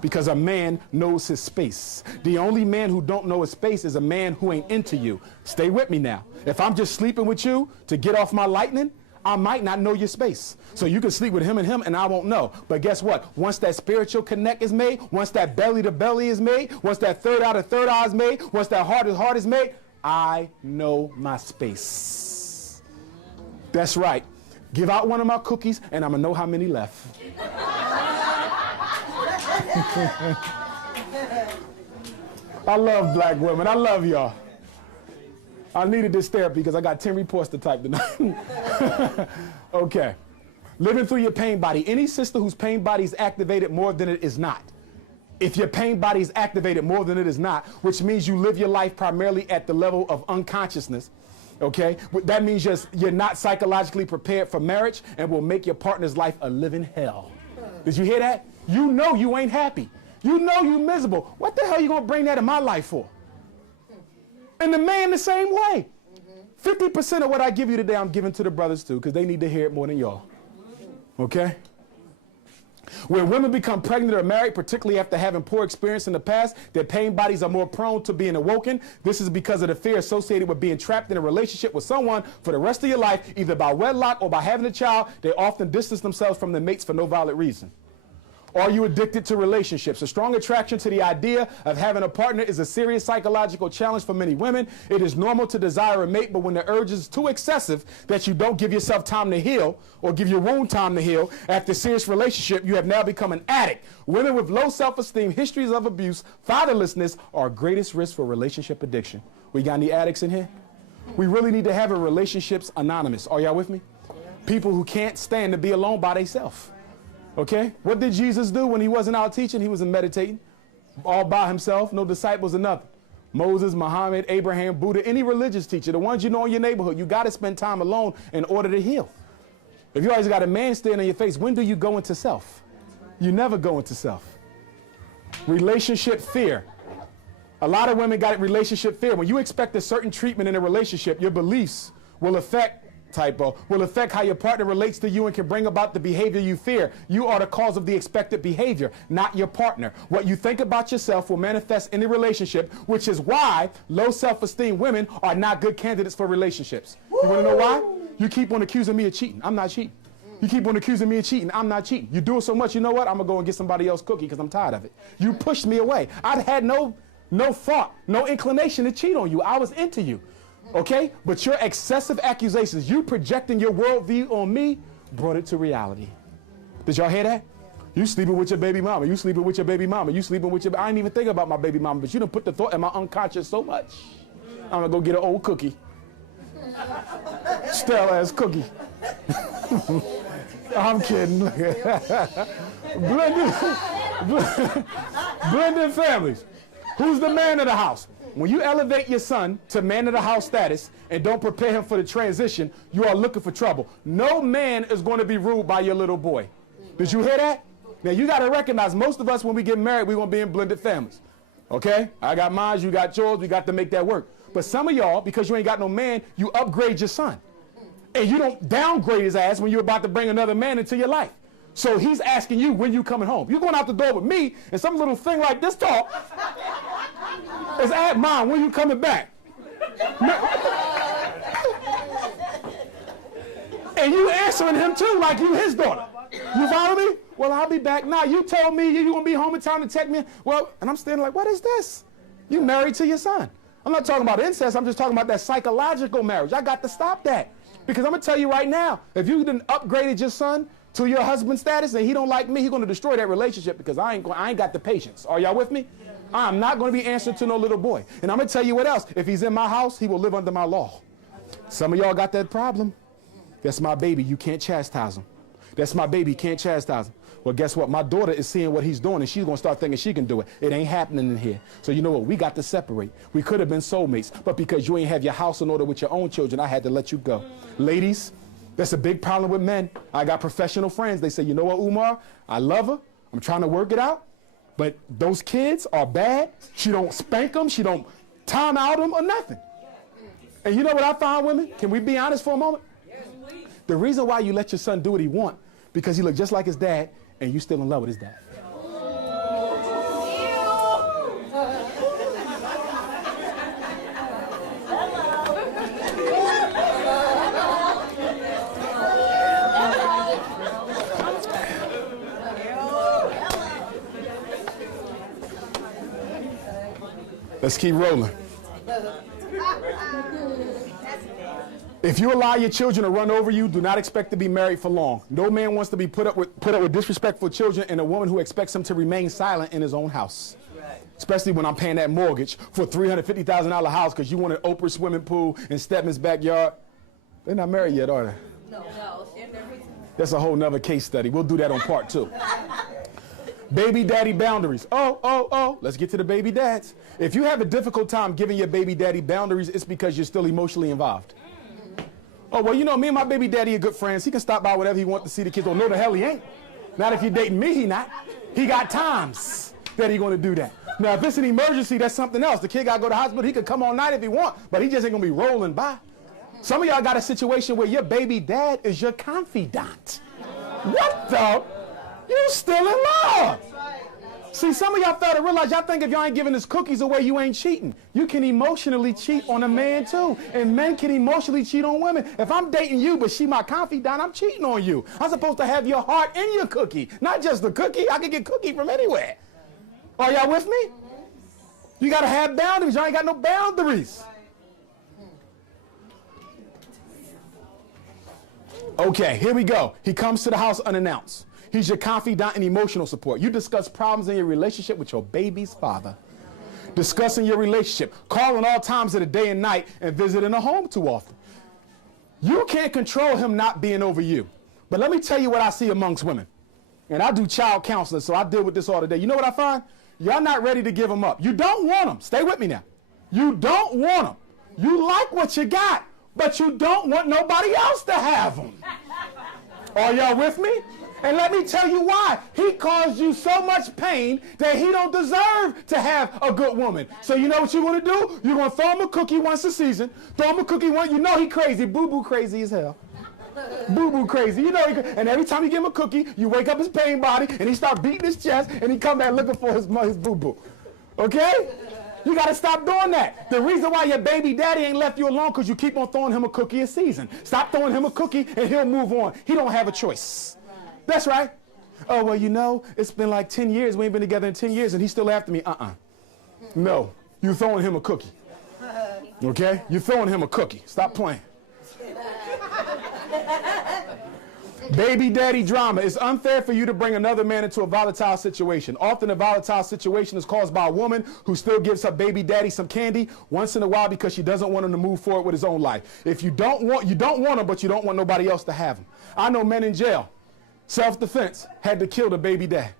Because a man knows his space. The only man who don't know his space is a man who ain't into you. Stay with me now. If I'm just sleeping with you to get off my lightning, I might not know your space. So you can sleep with him and I won't know. But guess what? Once that spiritual connect is made, once that belly to belly is made, once that third eye to third eye is made, once that heart to heart is made, I know my space. That's right. Give out one of my cookies and I'm gonna know how many left. I love black women. I love y'all. I needed this therapy because I got 10 reports to type tonight. Okay. Living through your pain body. Any sister whose pain body is activated more than it is not. If your pain body is activated more than it is not, which means you live your life primarily at the level of unconsciousness, okay? That means you're not psychologically prepared for marriage and will make your partner's life a living hell. Did you hear that? You know you ain't happy. You know you miserable. What the hell are you going to bring that in my life for? And the man the same way. 50% of what I give you today, I'm giving to the brothers too, because they need to hear it more than y'all. Okay? When women become pregnant or married, particularly after having poor experience in the past, their pain bodies are more prone to being awoken. This is because of the fear associated with being trapped in a relationship with someone for the rest of your life, either by wedlock or by having a child. They often distance themselves from their mates for no valid reason. Are you addicted to relationships? A strong attraction to the idea of having a partner is a serious psychological challenge for many women. It is normal to desire a mate, but when the urge is too excessive that you don't give yourself time to heal or give your wound time to heal after a serious relationship, you have now become an addict. Women with low self-esteem, histories of abuse, fatherlessness are greatest risk for relationship addiction. We got any addicts in here? We really need to have a relationships anonymous. Are y'all with me? People who can't stand to be alone by themselves. Okay? What did Jesus do when he wasn't out teaching? He was meditating all by himself, no disciples or nothing. Moses, Muhammad, Abraham, Buddha, any religious teacher, the ones you know in your neighborhood, you got to spend time alone in order to heal. If you always got a man staring in your face, when do you go into self? You never go into self. Relationship fear. A lot of women got relationship fear. When you expect a certain treatment in a relationship, your beliefs will affect how your partner relates to you and can bring about the behavior you fear. You are the cause of the expected behavior, not your partner. What you think about yourself will manifest in the relationship, which is why low self-esteem women are not good candidates for relationships. You want to know why? You keep on accusing me of cheating. I'm not cheating. You keep on accusing me of cheating. I'm not cheating. You do it so much, you know what? I'm going to go and get somebody else cookie because I'm tired of it. You pushed me away. I had no thought, no inclination to cheat on you. I was into you. Okay? But your excessive accusations, you projecting your worldview on me, brought it to reality. Did y'all hear that? You sleeping with your baby mama. You sleeping with your baby mama. You sleeping with your... I didn't even think about my baby mama, but you done put the thought in my unconscious so much. I'm going to go get an old cookie. Stale ass cookie. I'm kidding. Blended families. Who's the man of the house? When you elevate your son to man of the house status and don't prepare him for the transition, you are looking for trouble. No man is going to be ruled by your little boy. Did you hear that? Now you got to recognize most of us when we get married, we're going to be in blended families. Okay? I got mine, you got yours, we got to make that work. But some of y'all, because you ain't got no man, you upgrade your son. And you don't downgrade his ass when you're about to bring another man into your life. So he's asking you when you coming home. You're going out the door with me and some little thing like this tall is at mom, when you coming back? And you answering him too like you his daughter. You follow me? Well, I'll be back. Now, you told me you're going to be home in time to take me. Well, and I'm standing like, what is this? You married to your son. I'm not talking about incest. I'm just talking about that psychological marriage. I got to stop that. Because I'm going to tell you right now, if you done upgraded your son to your husband status and he don't like me, he's going to destroy that relationship because I ain't got the patience. Are y'all with me? I'm not going to be answering to no little boy. And I'm going to tell you what else. If he's in my house, he will live under my law. Some of y'all got that problem. That's my baby. You can't chastise him. That's my baby. You can't chastise him. Well, guess what? My daughter is seeing what he's doing, and she's going to start thinking she can do it. It ain't happening in here. So you know what? We got to separate. We could have been soulmates, but because you ain't have your house in order with your own children, I had to let you go. Ladies, that's a big problem with men. I got professional friends. They say, you know what, Umar? I love her. I'm trying to work it out. But those kids are bad. She don't spank them. She don't time out them or nothing. And you know what I find, women? Can we be honest for a moment? The reason why you let your son do what he want, because he look just like his dad, and you still in love with his dad. Let's keep rolling. If you allow your children to run over you, do not expect to be married for long. No man wants to be put up with disrespectful children and a woman who expects him to remain silent in his own house. Right. Especially when I'm paying that mortgage for a $350,000 house because you want an Oprah swimming pool in Stedman's backyard. They're not married yet, are they? No. That's a whole nother case study. We'll do that on part 2. Baby daddy boundaries. Let's get to the baby dads. If you have a difficult time giving your baby daddy boundaries, it's because you're still emotionally involved. Oh, well, you know, me and my baby daddy are good friends. He can stop by whatever he wants to see the kids. Well, no, the hell he ain't. Not if you're dating me, he not. He got times that he going to do that. Now, if it's an emergency, that's something else. The kid got to go to the hospital. He could come all night if he want, but he just ain't going to be rolling by. Some of y'all got a situation where your baby dad is your confidant. What the? You still in love. See, some of y'all fail to realize y'all think if y'all ain't giving his cookies away, you ain't cheating. You can emotionally cheat on a man too. And men can emotionally cheat on women. If I'm dating you, but she my confidant, I'm cheating on you. I'm supposed to have your heart in your cookie, not just the cookie. I can get cookie from anywhere. Are y'all with me? You got to have boundaries. Y'all ain't got no boundaries. Okay, here we go. He comes to the house unannounced. He's your confidant and emotional support. You discuss problems in your relationship with your baby's father. Discussing your relationship, calling all times of the day and night, and visiting the home too often. You can't control him not being over you. But let me tell you what I see amongst women. And I do child counseling, so I deal with this all the day. You know what I find? Y'all not ready to give him up. You don't want him. Stay with me now. You don't want him. You like what you got, but you don't want nobody else to have him. Are y'all with me? And let me tell you why. He caused you so much pain that he don't deserve to have a good woman. So you know what you're going to do? You're going to throw him a cookie once a season. Throw him a cookie once. You know he crazy. Boo-boo crazy as hell. Boo-boo crazy. You know, and every time you give him a cookie, you wake up his pain body, and he start beating his chest, and he come back looking for his boo-boo. Okay? You got to stop doing that. The reason why your baby daddy ain't left you alone because you keep on throwing him a cookie a season. Stop throwing him a cookie, and he'll move on. He don't have a choice. That's right. Oh, well, you know, it's been like 10 years. We ain't been together in 10 years, and he's still after me. No, you throwing him a cookie. Okay? You're throwing him a cookie. Stop playing. Baby daddy drama. It's unfair for you to bring another man into a volatile situation. Often a volatile situation is caused by a woman who still gives her baby daddy some candy once in a while because she doesn't want him to move forward with his own life. If you don't want him, but you don't want nobody else to have him. I know men in jail, self-defense, had to kill the baby dad.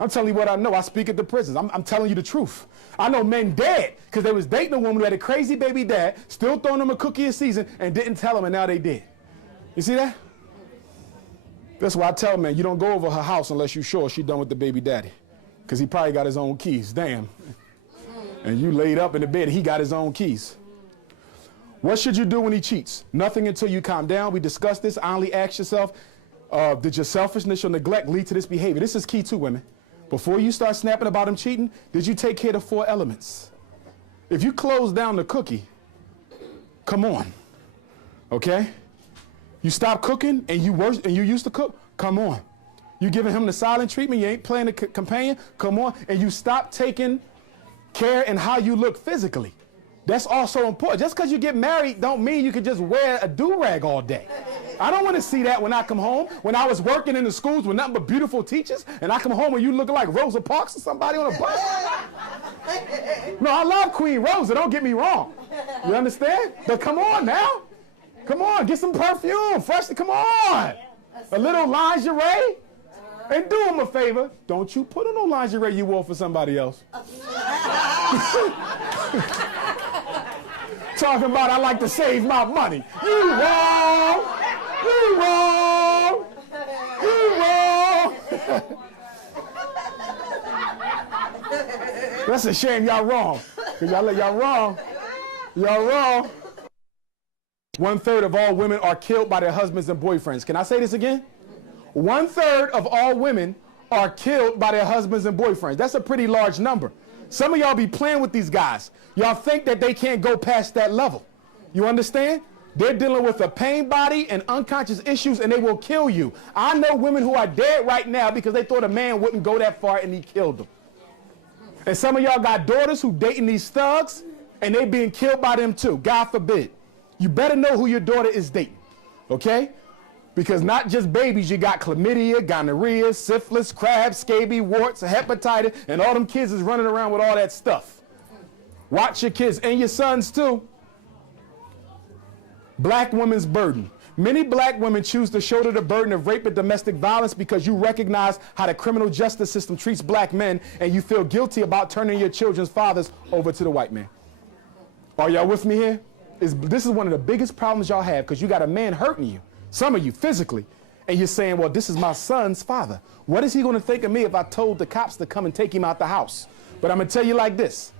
I'm telling you what I know. I speak at the prisons. I'm telling you the truth. I know men dead because they was dating a woman who had a crazy baby dad, still throwing them a cookie a season, and didn't tell him, and now they dead. You see that? That's why I tell men, you don't go over her house unless you're sure she's done with the baby daddy. Because he probably got his own keys. Damn. And you laid up in the bed, he got his own keys. What should you do when he cheats? Nothing until you calm down. We discussed this. Honestly ask yourself, did your selfishness or neglect lead to this behavior? This is key too, women. Before you start snapping about him cheating, did you take care of the 4 elements? If you close down the cookie, come on. Okay? You stop cooking and you used to cook, come on. You giving him the silent treatment, you ain't playing the companion, come on. And you stop taking care in how you look physically. That's also important. Just because you get married don't mean you can just wear a do-rag all day. I don't want to see that when I come home. When I was working in the schools with nothing but beautiful teachers, and I come home and you looking like Rosa Parks or somebody on a bus. No, I love Queen Rosa, don't get me wrong. You understand? But come on now. Come on, get some perfume, fresh, come on. A little lingerie. And do him a favor. Don't you put on no lingerie you wore for somebody else. Talking about I like to save my money. You wrong. You wrong. You wrong. That's a shame y'all wrong. Because y'all wrong. Y'all wrong. 1/3 of all women are killed by their husbands and boyfriends. Can I say this again? 1/3 of all women are killed by their husbands and boyfriends. That's a pretty large number. Some of y'all be playing with these guys. Y'all think that they can't go past that level. You understand? They're dealing with a pain body and unconscious issues, and they will kill you. I know women who are dead right now because they thought a man wouldn't go that far and he killed them. And some of y'all got daughters who dating these thugs, and they being killed by them too. God forbid. You better know who your daughter is dating, okay? Because not just babies, you got chlamydia, gonorrhea, syphilis, crabs, scabies, warts, hepatitis, and all them kids is running around with all that stuff. Watch your kids and your sons too. Black women's burden. Many black women choose to shoulder the burden of rape and domestic violence because you recognize how the criminal justice system treats black men, and you feel guilty about turning your children's fathers over to the white man. Are y'all with me here? This is one of the biggest problems y'all have because you got a man hurting you, some of you physically, and you're saying, well, this is my son's father. What is he going to think of me if I told the cops to come and take him out the house? But I'm going to tell you like this,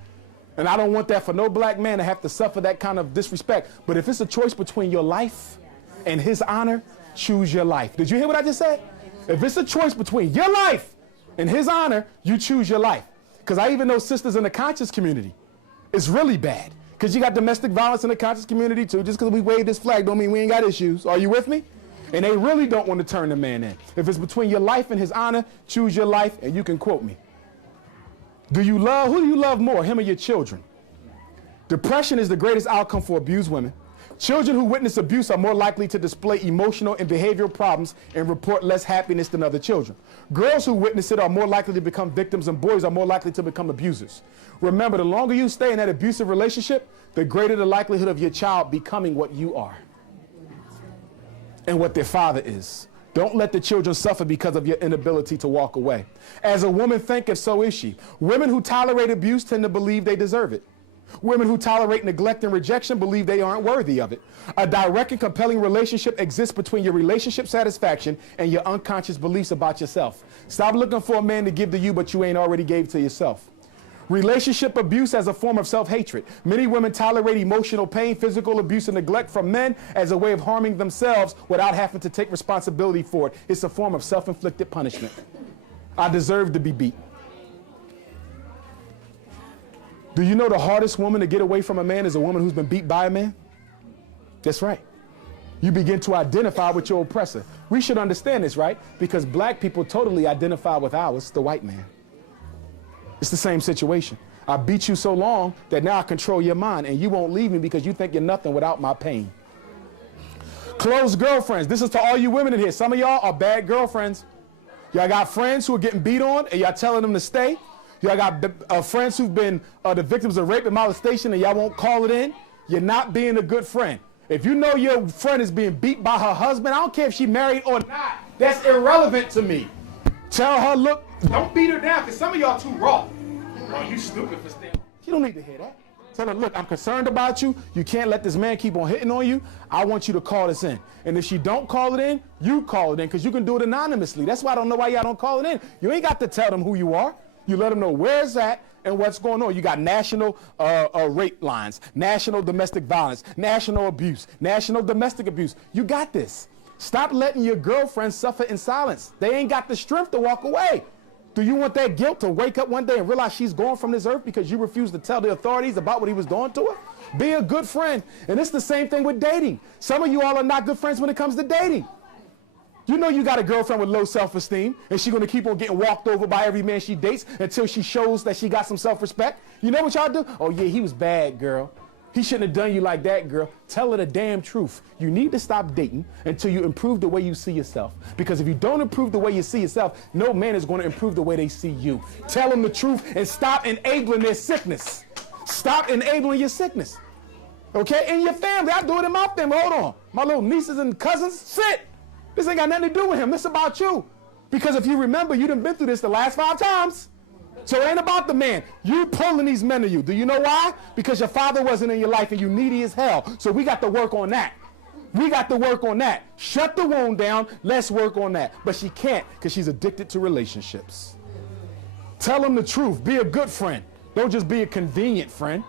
and I don't want that for no black man to have to suffer that kind of disrespect, but if it's a choice between your life and his honor, choose your life. Did you hear what I just said? If it's a choice between your life and his honor, you choose your life. Because I even know sisters in the conscious community. It's really bad. Because you got domestic violence in the conscious community too. Just because we wave this flag don't mean we ain't got issues. Are you with me? And they really don't want to turn the man in. If it's between your life and his honor, choose your life, and you can quote me. Who do you love more, him or your children? Depression is the greatest outcome for abused women. Children who witness abuse are more likely to display emotional and behavioral problems and report less happiness than other children. Girls who witness it are more likely to become victims, and boys are more likely to become abusers. Remember, the longer you stay in that abusive relationship, the greater the likelihood of your child becoming what you are and what their father is. Don't let the children suffer because of your inability to walk away. As a woman thinketh, so is she. Women who tolerate abuse tend to believe they deserve it. Women who tolerate neglect and rejection believe they aren't worthy of it. A direct and compelling relationship exists between your relationship satisfaction and your unconscious beliefs about yourself. Stop looking for a man to give to you but you ain't already gave to yourself. Relationship abuse as a form of self-hatred. Many women tolerate emotional pain, physical abuse, and neglect from men as a way of harming themselves without having to take responsibility for it. It's a form of self-inflicted punishment. I deserve to be beat. Do you know the hardest woman to get away from a man is a woman who's been beat by a man? That's right. You begin to identify with your oppressor. We should understand this, right? Because black people totally identify with ours, the white man. It's the same situation. I beat you so long that now I control your mind, and you won't leave me because you think you're nothing without my pain. Close girlfriends. This is to all you women in here. Some of y'all are bad girlfriends. Y'all got friends who are getting beat on, and y'all telling them to stay. Y'all got friends who've been the victims of rape and molestation, and y'all won't call it in. You're not being a good friend. If you know your friend is being beat by her husband, I don't care if she married or not. That's irrelevant to me. Tell her, look, Don't beat her down, because some of y'all too raw. Oh, you stupid for staying. you don't need to hear that. Tell her, look, I'm concerned about you. You can't let this man keep on hitting on you. I want you to call this in. And if she don't call it in, you call it in, because you can do it anonymously. That's why I don't know why y'all don't call it in. You ain't got to tell them who you are. You let them know where it's at and what's going on. You got national rape lines, national domestic violence, national abuse, national domestic abuse. You got this. Stop letting your girlfriend suffer in silence. They ain't got the strength to walk away. Do you want that guilt to wake up one day and realize she's gone from this earth because you refused to tell the authorities about what he was doing to her? Be a good friend. And it's the same thing with dating. Some of you all are not good friends when it comes to dating. You know you got a girlfriend with low self-esteem, and she's going to keep on getting walked over by every man she dates until she shows that she got some self-respect. You know what y'all do? Oh, yeah, he was bad, girl. He shouldn't have done you like that, girl. Tell her the damn truth. You need to stop dating until you improve the way you see yourself. Because if you don't improve the way you see yourself, no man is going to improve the way they see you. Tell them the truth and stop enabling their sickness. Stop enabling your sickness. Okay? In your family. I do it in my family. Hold on. My little nieces and cousins, sit. This ain't got nothing to do with him. This is about you. Because if you remember, you done been through this the last 5 times. So it ain't about the man. You pulling these men to you. Do you know why? Because your father wasn't in your life and you needy as hell. So we got to work on that. We got to work on that. Shut the wound down. Let's work on that. But she can't because she's addicted to relationships. Tell them the truth. Be a good friend. Don't just be a convenient friend.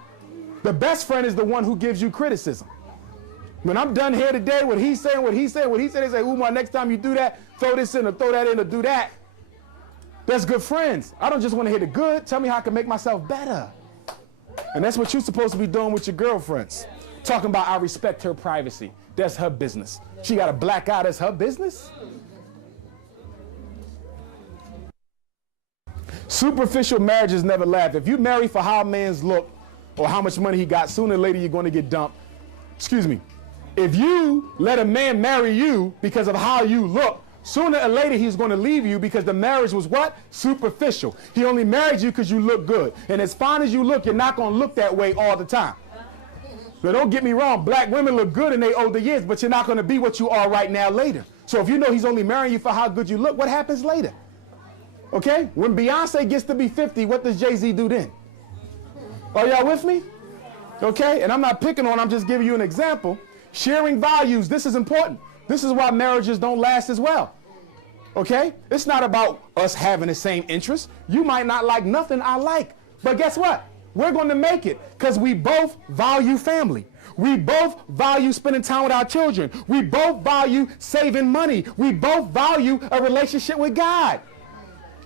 The best friend is the one who gives you criticism. When I'm done here today, what he said, they say, Umar, next time you do that, throw this in or throw that in or do that. That's good friends. I don't just want to hear the good. Tell me how I can make myself better. And that's what you're supposed to be doing with your girlfriends. Talking about I respect her privacy. That's her business. She got a black eye, that's her business. Superficial marriages never last. If you marry for how a man's look or how much money he got, sooner or later you're going to get dumped. Excuse me. If you let a man marry you because of how you look, sooner or later he's going to leave you because the marriage was what? Superficial. He only married you because you look good. And as fine as you look, you're not going to look that way all the time. So don't get me wrong, black women look good in their older years, but you're not going to be what you are right now later. So if you know he's only marrying you for how good you look, what happens later? Okay? When Beyonce gets to be 50, what does Jay-Z do then? Are y'all with me? Okay? And I'm not picking on, I'm just giving you an example. Sharing values, this is important. This is why marriages don't last as well. Okay? It's not about us having the same interests. You might not like nothing I like. But guess what? We're going to make it because we both value family. We both value spending time with our children. We both value saving money. We both value a relationship with God.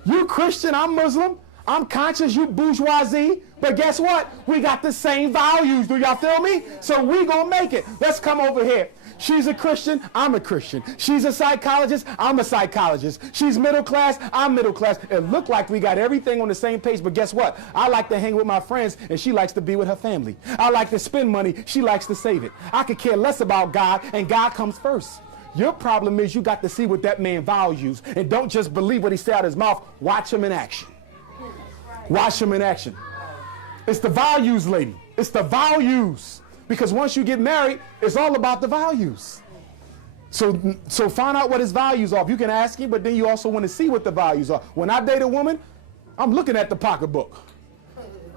You Christian, I'm Muslim. I'm conscious, you bourgeoisie. But guess what? We got the same values. Do y'all feel me? So we gonna make it. Let's come over here. She's a Christian, I'm a Christian. She's a psychologist, I'm a psychologist. She's middle class, I'm middle class. It looked like we got everything on the same page, but guess what? I like to hang with my friends, and she likes to be with her family. I like to spend money, she likes to save it. I could care less about God, and God comes first. Your problem is you got to see what that man values, and don't just believe what he said out of his mouth. Watch him in action. Watch him in action. It's the values, lady. It's the values. Because once you get married, it's all about the values. So find out what his values are. You can ask him, but then you also want to see what the values are. When I date a woman, I'm looking at the pocketbook.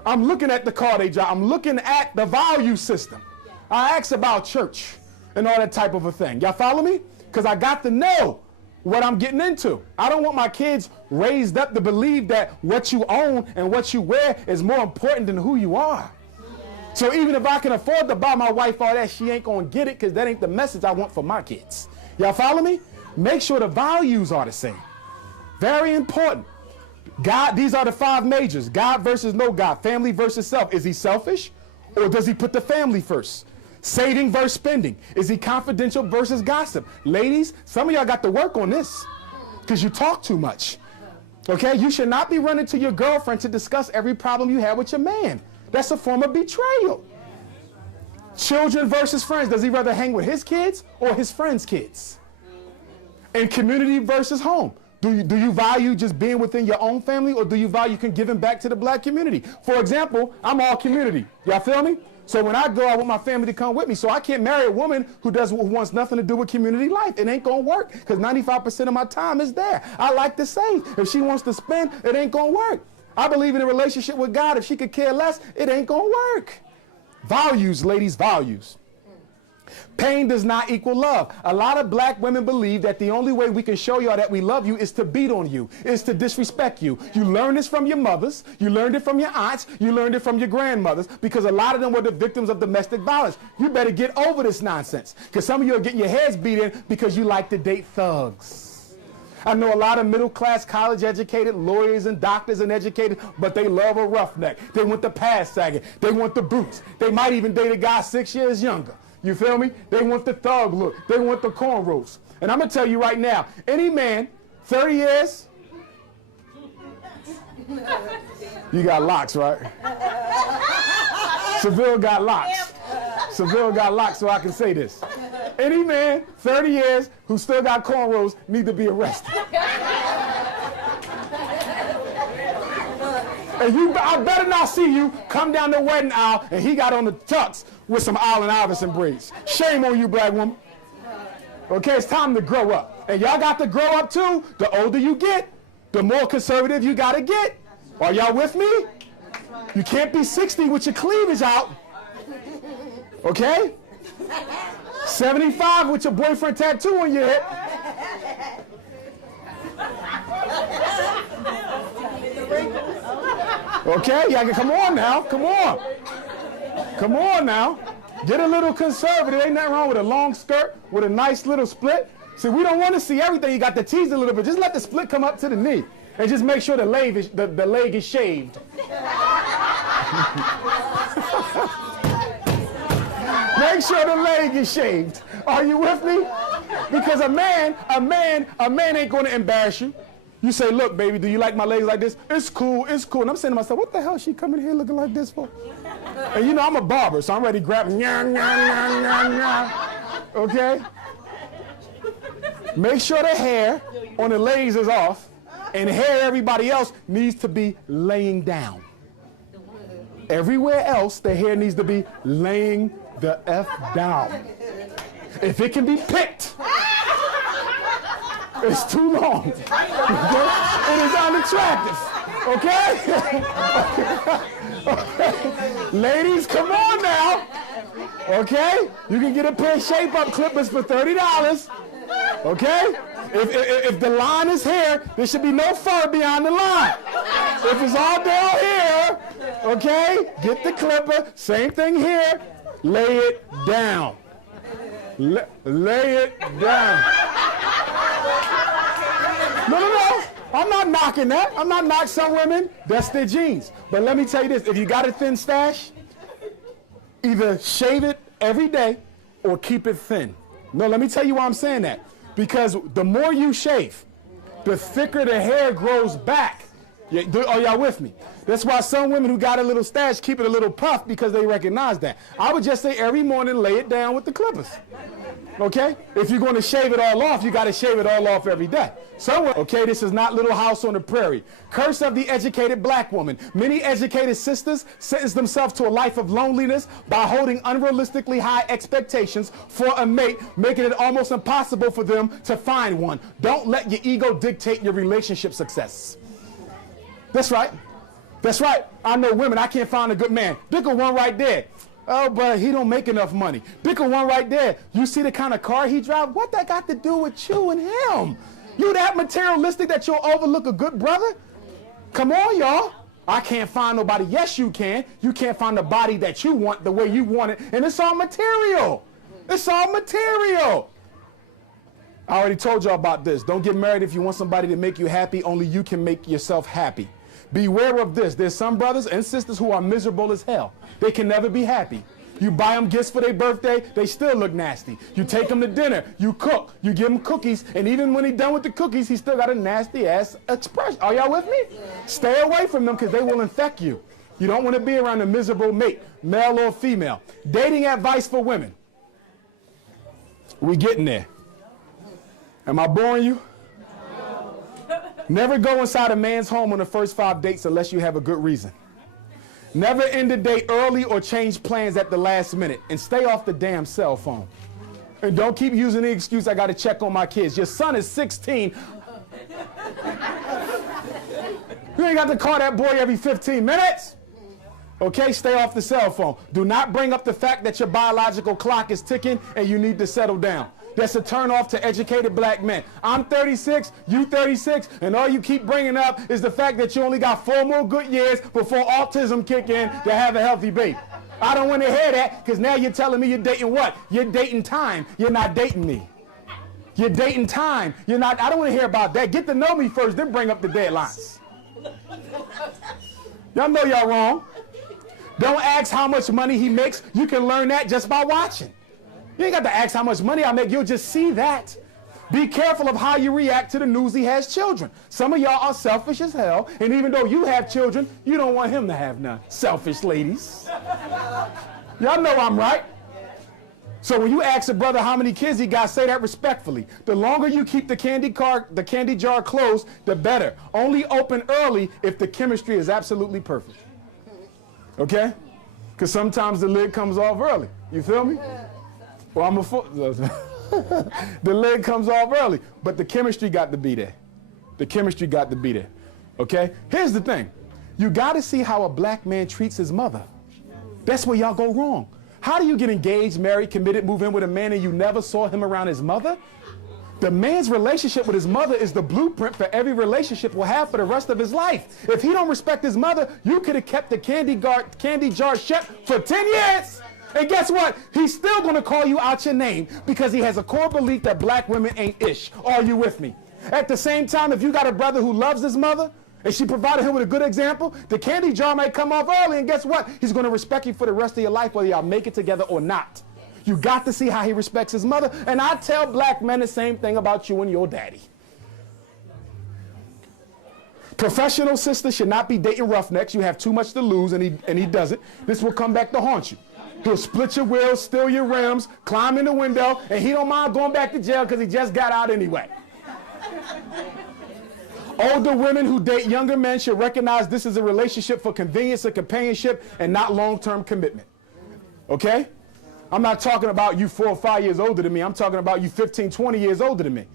I'm looking at the car they drive. I'm looking at the value system. I ask about church and all that type of a thing. Y'all follow me? Because I got to know what I'm getting into. I don't want my kids raised up to believe that what you own and what you wear is more important than who you are. So even if I can afford to buy my wife all that, she ain't gonna get it because that ain't the message I want for my kids. Y'all follow me? Make sure the values are the same. Very important. God, these are the 5 majors. God versus no God. Family versus self. Is he selfish or does he put the family first? Saving versus spending. Is he confidential versus gossip? Ladies, some of y'all got to work on this because you talk too much. Okay? You should not be running to your girlfriend to discuss every problem you have with your man. That's a form of betrayal. Children versus friends. Does he rather hang with his kids or his friends' kids? And community versus home. Do you value just being within your own family, or do you value giving back to the black community? For example, I'm all community. Y'all feel me? So when I go, I want my family to come with me. So I can't marry a woman who wants nothing to do with community life. It ain't gonna work because 95% of my time is there. I like to save. If she wants to spend, it ain't gonna work. I believe in a relationship with God. If she could care less, it ain't gonna work. Values, ladies, values. Pain does not equal love. A lot of black women believe that the only way we can show y'all that we love you is to beat on you, is to disrespect you. You learned this from your mothers. You learned it from your aunts. You learned it from your grandmothers because a lot of them were the victims of domestic violence. You better get over this nonsense because some of you are getting your heads beat in because you like to date thugs. I know a lot of middle-class, college-educated lawyers and doctors and educated, but they love a roughneck. They want the past sagging. They want the boots. They might even date a guy 6 years younger. You feel me? They want the thug look. They want the cornrows. And I'm going to tell you right now, any man, 30 years, you got locks, right? Seville got locks. Seville got locks, so I can say this. Any man, 30 years, who still got cornrows need to be arrested. And I better not see you come down the wedding aisle and he got on the tux with some Allen Iverson braids. Shame on you, black woman. Okay, it's time to grow up. And y'all got to grow up too. The older you get, the more conservative you got to get. Are y'all with me? You can't be 60 with your cleavage out. Okay? 75 with your boyfriend tattoo on your hip. Okay, y'all can come on now. Come on. Come on now. Get a little conservative. Ain't nothing wrong with a long skirt with a nice little split. See, we don't want to see everything. You got to tease a little bit. Just let the split come up to the knee. And just make sure the leg is shaved. Make sure the leg is shaved. Are you with me? Because a man ain't going to embarrass you. You say, look, baby, do you like my legs like this? It's cool, it's cool. And I'm saying to myself, what the hell is she coming here looking like this for? And you know, I'm a barber, so I'm ready to grab, okay? Make sure the hair on the legs is off, and the hair everybody else needs to be laying down. Everywhere else, the hair needs to be laying the F down. If it can be picked, it's too long. Okay? It is unattractive. Okay? Okay? Ladies, come on now. Okay? You can get a pair of shape-up clippers for $30. Okay? If the line is here, there should be no fur beyond the line. If it's all down here, okay, get the clipper. Same thing here. Lay it down. Lay it down. No. I'm not knocking that. I'm not knocking some women. That's their genes. But let me tell you this. If you got a thin stash, either shave it every day or keep it thin. No, let me tell you why I'm saying that. Because the more you shave, the thicker the hair grows back. Are y'all with me? That's why some women who got a little stash keep it a little puff because they recognize that. I would just say every morning lay it down with the clippers. Okay? If you're going to shave it all off, you got to shave it all off every day. Okay, this is not Little House on the Prairie. Curse of the educated black woman. Many educated sisters sentence themselves to a life of loneliness by holding unrealistically high expectations for a mate, making it almost impossible for them to find one. Don't let your ego dictate your relationship success. That's right. That's right. I know women, I can't find a good man. Pick a one right there. Oh, but he don't make enough money. Pick a one right there. You see the kind of car he drives? What that got to do with you and him? You that materialistic that you'll overlook a good brother? Come on, y'all. I can't find nobody. Yes, you can. You can't find the body that you want the way you want it. And it's all material. It's all material. I already told y'all about this. Don't get married if you want somebody to make you happy. Only you can make yourself happy. Beware of this. There's some brothers and sisters who are miserable as hell. They can never be happy. You buy them gifts for their birthday, they still look nasty. You take them to dinner, you cook, you give them cookies, and even when he's done with the cookies, he still got a nasty ass expression. Are y'all with me? Stay away from them because they will infect you. You don't want to be around a miserable mate, male or female. Dating advice for women. We getting there. Am I boring you? Never go inside a man's home on the first 5 dates unless you have a good reason. Never end the date early or change plans at the last minute. And stay off the damn cell phone. And don't keep using the excuse, I got to check on my kids. Your son is 16. You ain't got to call that boy every 15 minutes. Okay, stay off the cell phone. Do not bring up the fact that your biological clock is ticking and you need to settle down. That's a turn off to educated black men. I'm 36, you 36, and all you keep bringing up is the fact that you only got 4 more good years before autism kick in to have a healthy baby. I don't want to hear that because now you're telling me you're dating what? You're dating time. You're not dating me. You're dating time. You're not. I don't want to hear about that. Get to know me first, then bring up the deadlines. Y'all know y'all wrong. Don't ask how much money he makes. You can learn that just by watching. You ain't got to ask how much money I make. You'll just see that. Be careful of how you react to the news he has children. Some of y'all are selfish as hell, and even though you have children, you don't want him to have none. Selfish ladies. Y'all know I'm right. So when you ask a brother how many kids he got, say that respectfully. The longer you keep the candy jar closed, the better. Only open early if the chemistry is absolutely perfect. Okay? Because sometimes the lid comes off early. You feel me? Well, the lid comes off early, but the chemistry got to be there. The chemistry got to be there. Okay? Here's the thing. You got to see how a black man treats his mother. That's where y'all go wrong. How do you get engaged, married, committed, move in with a man and you never saw him around his mother? The man's relationship with his mother is the blueprint for every relationship we'll have for the rest of his life. If he don't respect his mother, you could have kept the candy jar shut for 10 years. And guess what? He's still going to call you out your name because he has a core belief that black women ain't ish. Are you with me? At the same time, if you got a brother who loves his mother and she provided him with a good example, the candy jar might come off early, and guess what? He's going to respect you for the rest of your life whether y'all make it together or not. You got to see how he respects his mother. And I tell black men the same thing about you and your daddy. Professional sisters should not be dating roughnecks. You have too much to lose, and he doesn't. This will come back to haunt you. He'll split your wheels, steal your rims, climb in the window, and he don't mind going back to jail because he just got out anyway. Older women who date younger men should recognize this is a relationship for convenience and companionship and not long-term commitment. Okay? I'm not talking about you 4 or 5 years older than me. I'm talking about you 15, 20 years older than me.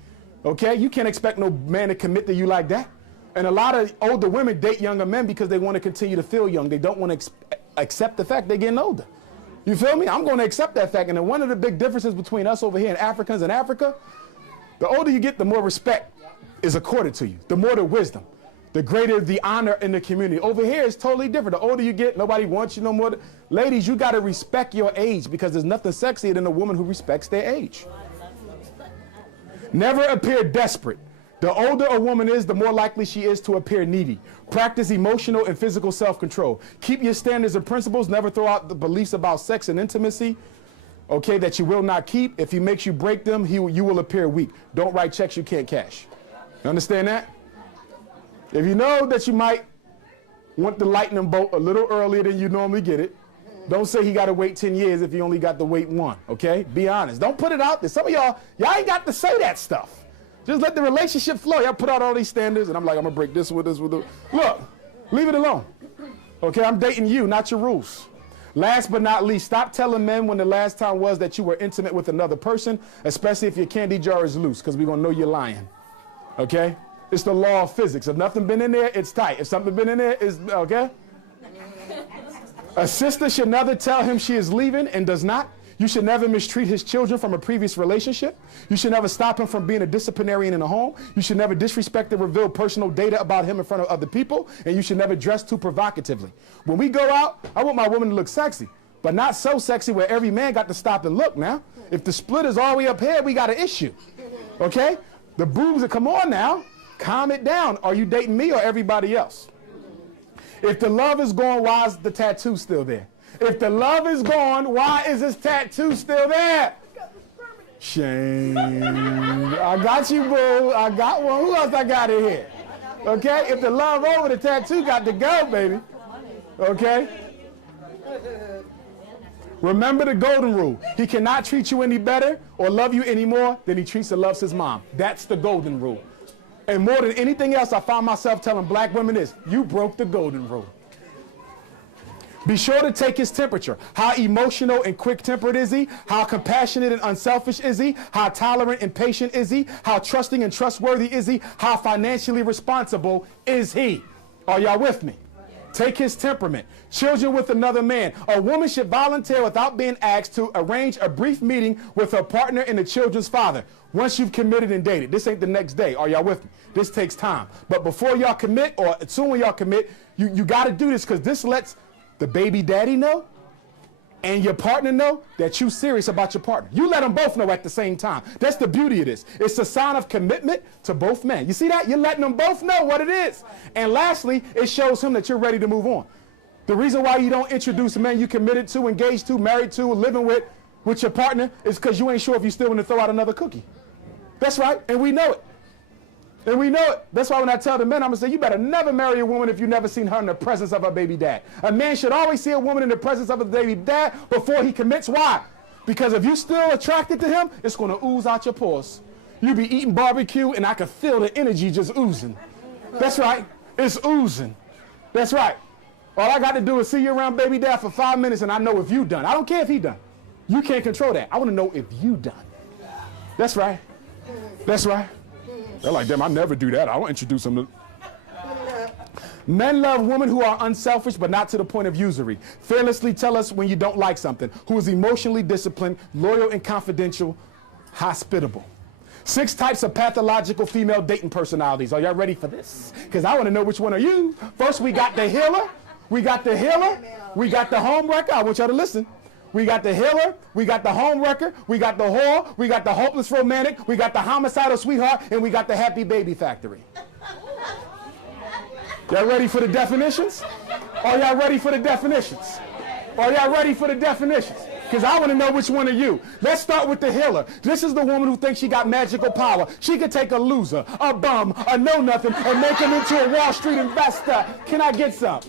Okay? You can't expect no man to commit to you like that. And a lot of older women date younger men because they want to continue to feel young. They don't want to accept the fact they're getting older. You feel me? I'm going to accept that fact. And then one of the big differences between us over here and Africans in Africa, the older you get, the more respect is accorded to you, the more the wisdom. the greater the honor in the community. Over here, it's totally different. The older you get, nobody wants you no more. Ladies, you got to respect your age because there's nothing sexier than a woman who respects their age. Never appear desperate. The older a woman is, the more likely she is to appear needy. Practice emotional and physical self-control. Keep your standards and principles. Never throw out the beliefs about sex and intimacy, okay, that you will not keep. If he makes you break them, you will appear weak. Don't write checks you can't cash. You understand that? If you know that you might want the lightning bolt a little earlier than you normally get it, don't say he got to wait 10 years if he only got to wait 1, okay? Be honest. Don't put it out there. Some of y'all ain't got to say that stuff. Just let the relationship flow. Y'all put out all these standards, and I'm like, I'm going to break this with this. Look, leave it alone. Okay, I'm dating you, not your rules. Last but not least, stop telling men when the last time was that you were intimate with another person, especially if your candy jar is loose, because we're going to know you're lying. Okay? It's the law of physics. If nothing been in there, it's tight. If something been in there, it's, okay? A sister should never tell him she is leaving and does not. You should never mistreat his children from a previous relationship. You should never stop him from being a disciplinarian in the home. You should never disrespect or reveal personal data about him in front of other people. And you should never dress too provocatively. When we go out, I want my woman to look sexy, but not so sexy where every man got to stop and look now. If the split is all the way up here, we got an issue. Okay? The boobs are, come on now. Calm it down. Are you dating me or everybody else? If the love is gone, why is the tattoo still there? If the love is gone, why is this tattoo still there? Shame. I got you, boo. I got one. Who else I got in here? Okay? If the love over, the tattoo got to go, baby. Okay? Remember the golden rule. He cannot treat you any better or love you any more than he treats and loves his mom. That's the golden rule. And more than anything else, I found myself telling black women this: you broke the golden rule. Be sure to take his temperature. How emotional and quick-tempered is he? How compassionate and unselfish is he? How tolerant and patient is he? How trusting and trustworthy is he? How financially responsible is he? Are y'all with me? Take his temperament. Children with another man. A woman should volunteer without being asked to arrange a brief meeting with her partner and the children's father. Once you've committed and dated. This ain't the next day. Are y'all with me? This takes time. But before y'all commit, or soon when y'all commit, you got to do this, because this lets the baby daddy know and your partner know that you're serious about your partner. You let them both know at the same time. That's the beauty of this. It's a sign of commitment to both men. You see that? You're letting them both know what it is. And lastly, it shows him that you're ready to move on. The reason why you don't introduce men you committed to, engaged to, married to, living with your partner is because you ain't sure if you still want to throw out another cookie. That's right. And we know it. And we know it. That's why when I tell the men, I'm going to say, you better never marry a woman if you've never seen her in the presence of her baby dad. A man should always see a woman in the presence of his baby dad before he commits. Why? Because if you're still attracted to him, it's going to ooze out your pores. You be eating barbecue, and I can feel the energy just oozing. That's right. It's oozing. That's right. All I got to do is see you around baby dad for 5 minutes, and I know if you done. I don't care if he done. You can't control that. I want to know if you done. That's right. That's right. They're like, damn, I never do that. I don't introduce them to... Men love women who are unselfish, but not to the point of usury. Fearlessly tell us when you don't like something. Who is emotionally disciplined, loyal and confidential, hospitable. 6 types of pathological female dating personalities. Are y'all ready for this? Because I want to know which one are you. First, we got the healer. We got the healer. We got the homewrecker. I want y'all to listen. We got the healer, we got the homewrecker, we got the whore, we got the hopeless romantic, we got the homicidal sweetheart, and we got the happy baby factory. Y'all ready for the definitions? Are y'all ready for the definitions? Are y'all ready for the definitions? Because I want to know which one of you. Let's start with the healer. This is the woman who thinks she got magical power. She could take a loser, a bum, a know-nothing, and make him into a Wall Street investor. Can I get some?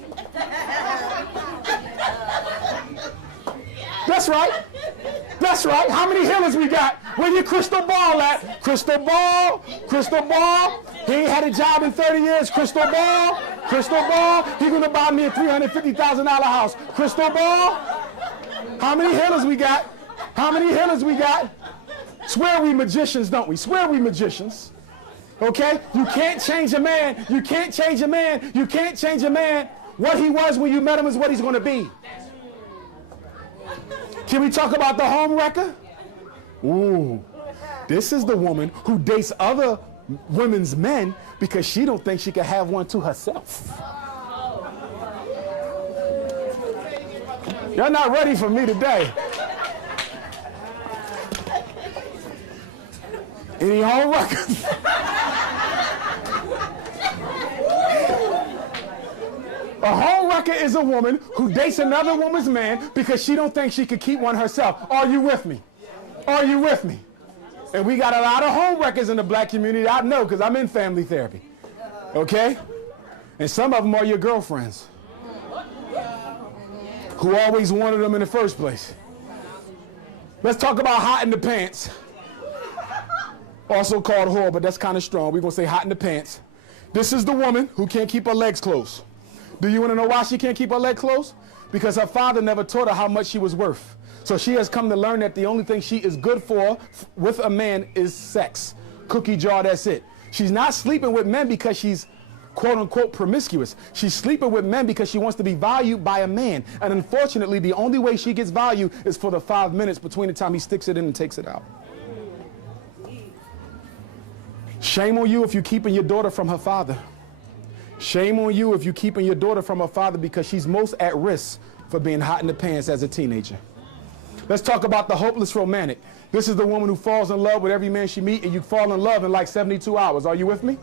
That's right. That's right. How many healers we got? Where your crystal ball at? Crystal ball. Crystal ball. He ain't had a job in 30 years. Crystal ball. Crystal ball. He gonna buy me a $350,000 house. Crystal ball. How many healers we got? How many healers we got? Swear we magicians, don't we? Swear we magicians. Okay? You can't change a man. You can't change a man. You can't change a man. What he was when you met him is what he's gonna be. Can we talk about the home wrecker? Ooh, this is the woman who dates other women's men because she don't think she can have one to herself. Y'all not ready for me today. Any home records? A home wrecker is a woman who dates another woman's man because she don't think she could keep one herself. Are you with me? Are you with me? And we got a lot of home wreckers in the black community. I know because I'm in family therapy. Okay? And some of them are your girlfriends who always wanted them in the first place. Let's talk about hot in the pants. Also called whore, but that's kind of strong. We're going to say hot in the pants. This is the woman who can't keep her legs closed. Do you want to know why she can't keep her leg closed? Because her father never taught her how much she was worth. So she has come to learn that the only thing she is good for with a man is sex. Cookie jar, that's it. She's not sleeping with men because she's quote unquote promiscuous. She's sleeping with men because she wants to be valued by a man. And unfortunately, the only way she gets value is for the 5 minutes between the time he sticks it in and takes it out. Shame on you if you're keeping your daughter from her father. Shame on you if you're keeping your daughter from her father because she's most at risk for being hot in the pants as a teenager. Let's talk about the hopeless romantic. This is the woman who falls in love with every man she meets, and you fall in love in like 72 hours. Are you with me?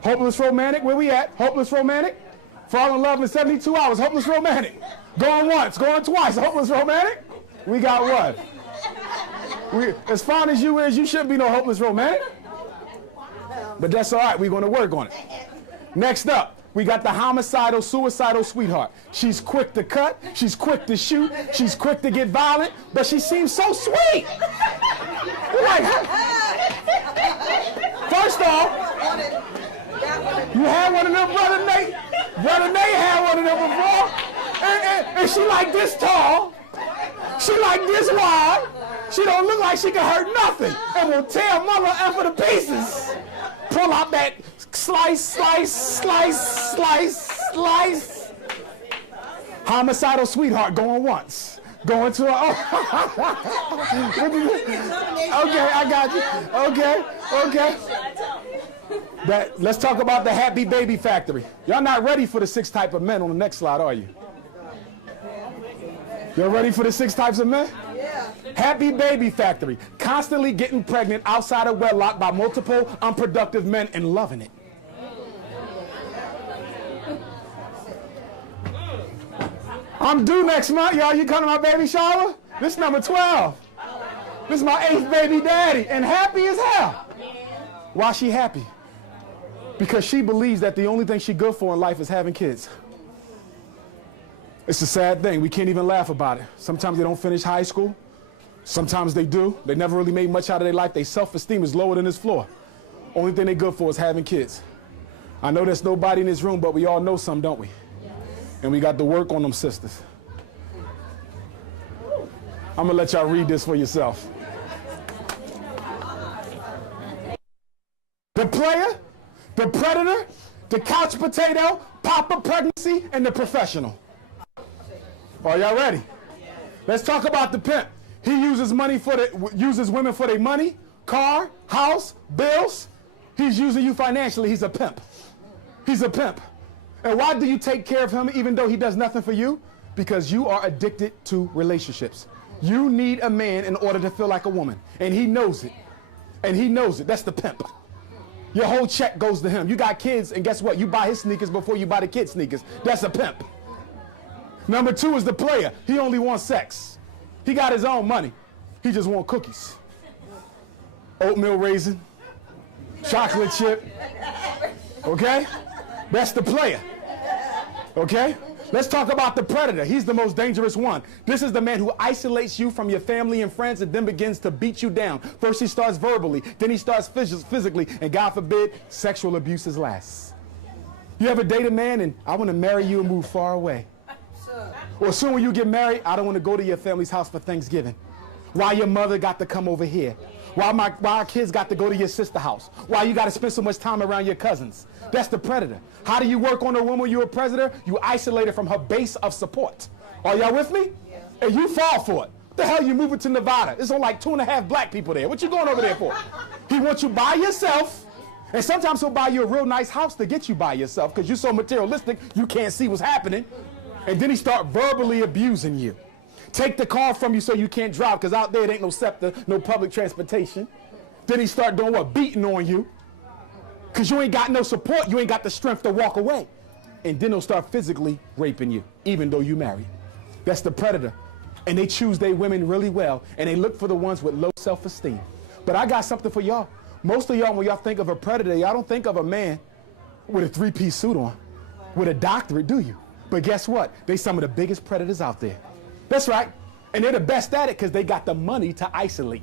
Hopeless romantic, where we at? Hopeless romantic? Fall in love in 72 hours. Hopeless romantic. Going once, going twice. Hopeless romantic? We got what? As fine as you is, you shouldn't be no hopeless romantic. But that's all right. We're going to work on it. Next up, we got the homicidal, suicidal sweetheart. She's quick to cut. She's quick to shoot. She's quick to get violent. But she seems so sweet. You're like, first off, you had one of them, Brother Nate. Brother Nate had one of them before. And she like this tall. She like this wide. She don't look like she can hurt nothing. And will tear mother effer to pieces. Pull out that slice, slice, slice, slice, slice. Homicidal sweetheart going once. Going to a... Okay, I got you. Okay. Let's talk about the happy baby factory. Y'all not ready for the 6 types of men on the next slide, are you? Y'all ready for the 6 types of men? Yeah. Happy baby factory. Constantly getting pregnant outside of wedlock by multiple unproductive men and loving it. I'm due next month, y'all. You come to my baby shower? This is number 12. This is my 8th baby daddy. And happy as hell. Why she happy? Because she believes that the only thing she good for in life is having kids. It's a sad thing. We can't even laugh about it. Sometimes they don't finish high school. Sometimes they do. They never really made much out of their life. Their self-esteem is lower than this floor. Only thing they good for is having kids. I know there's nobody in this room, but we all know some, don't we? And we got to work on them sisters. I'm going to let y'all read this for yourself. The player, the predator, the couch potato, papa pregnancy, and the professional. Are y'all ready? Let's talk about the pimp. He uses women for their money, car, house, bills. He's using you financially. He's a pimp. He's a pimp. And why do you take care of him even though he does nothing for you? Because you are addicted to relationships. You need a man in order to feel like a woman. And he knows it. And he knows it. That's the pimp. Your whole check goes to him. You got kids, and guess what? You buy his sneakers before you buy the kids' sneakers. That's a pimp. Number 2 is the player. He only wants sex. He got his own money. He just wants cookies. Oatmeal raisin. Chocolate chip. Okay? That's the player. Okay? Let's talk about the predator. He's the most dangerous one. This is the man who isolates you from your family and friends and then begins to beat you down. First he starts verbally, then he starts physically, and God forbid, sexual abuse is last. You ever date a man and I want to marry you and move far away? Or soon when you get married, I don't want to go to your family's house for Thanksgiving. Why your mother got to come over here? Why our kids got to go to your sister's house? Why you got to spend so much time around your cousins? That's the predator. How do you work on a woman when you're a predator? You isolate her from her base of support. Are y'all with me? Yeah. And you fall for it. What the hell you moving to Nevada? There's only like 2.5 black people there. What you going over there for? He wants you by yourself And sometimes he'll buy you a real nice house to get you by yourself because you're so materialistic you can't see what's happening. And then he start verbally abusing you. Take the car from you so you can't drive because out there it ain't no SEPTA, no public transportation. Then he start doing what? Beating on you because you ain't got no support. You ain't got the strength to walk away. And then he'll start physically raping you even though you married. That's the predator. And they choose their women really well and they look for the ones with low self-esteem. But I got something for y'all. Most of y'all, when y'all think of a predator, y'all don't think of a man with a three-piece suit on, with a doctorate, do you? But guess what? They some of the biggest predators out there. That's right. And they're the best at it because they got the money to isolate.